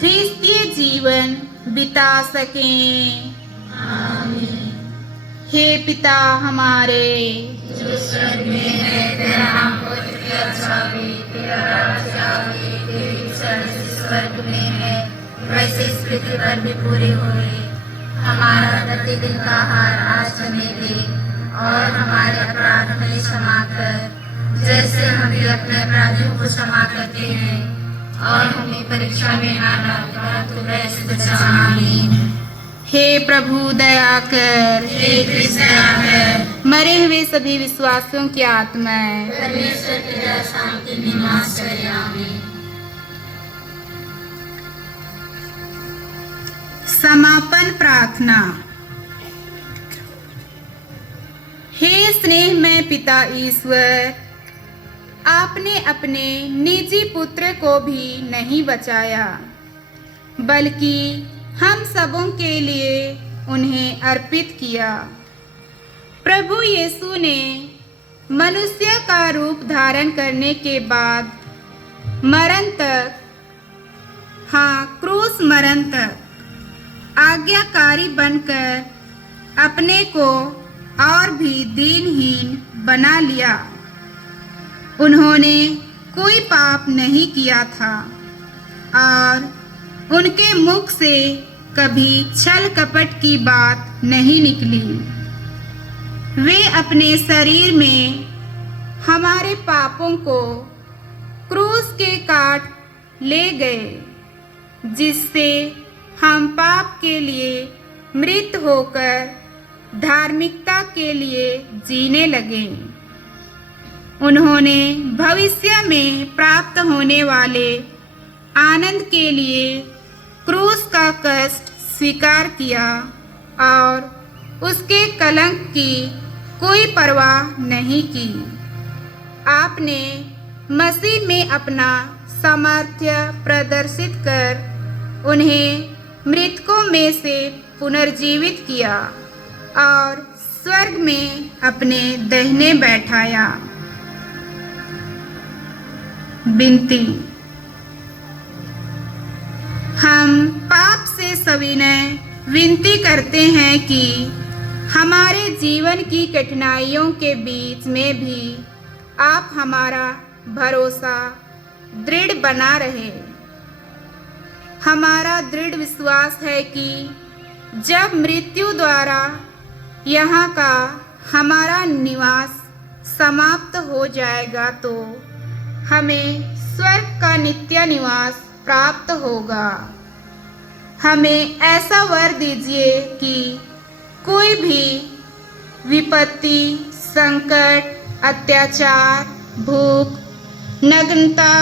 ख्रिस्तीय जीवन बिता सकें। हे पिता हमारे जो स्वर्ग में है, तेरा नाम पवित्र किया जावे, तेरा राज्य आवे, तेरी इच्छा जैसे स्वर्ग में है वैसे इस पृथ्वी पर भी पूरी होए। हमारा प्रतिदिन का आहार आज हमें दे, और हमारे अपराध हमें क्षमा कर जैसे हम भी अपने अपराधियों को क्षमा करते हैं, और हमें परीक्षा में ना डाल परंतु बुराई से बचा। आमीन। हे प्रभु दया कर, हे कृष्ण दया कर। मरे हुए सभी विश्वासियों की आत्माएं परमेश्वर की दया शांति में निवास करे। आमीन। समापन प्रार्थना। हे स्नेहमय पिता ईश्वर, आपने अपने निजी पुत्र को भी नहीं बचाया, बल्कि हम सबों के लिए उन्हें अर्पित किया। प्रभु यीशु ने मनुष्य का रूप धारण करने के बाद मरण तक, हाँ क्रूस मरण तक आज्ञाकारी बनकर अपने को और भी दीनहीन बना लिया। उन्होंने कोई पाप नहीं किया था और उनके मुख से कभी छल कपट की बात नहीं निकली। वे अपने शरीर में हमारे पापों को क्रूस के काट ले गए, जिससे हम पाप के लिए मृत होकर धार्मिकता के लिए जीने लगे। उन्होंने भविष्य में प्राप्त होने वाले आनंद के लिए क्रूस का कष्ट स्वीकार किया और उसके कलंक की कोई परवाह नहीं की। आपने मसीह में अपना सामर्थ्य प्रदर्शित कर उन्हें मृतकों में से पुनर्जीवित किया और स्वर्ग में अपने दाहिने बैठाया। विनती। हम पाप से सविनय विनती करते हैं कि हमारे जीवन की कठिनाइयों के बीच में भी आप हमारा भरोसा दृढ़ बना रहे। हमारा दृढ़ विश्वास है कि जब मृत्यु द्वारा यहाँ का हमारा निवास समाप्त हो जाएगा तो हमें स्वर्ग का नित्य निवास प्राप्त होगा। हमें ऐसा वर दीजिए कि कोई भी विपत्ति, संकट, अत्याचार, भूख, नग्नता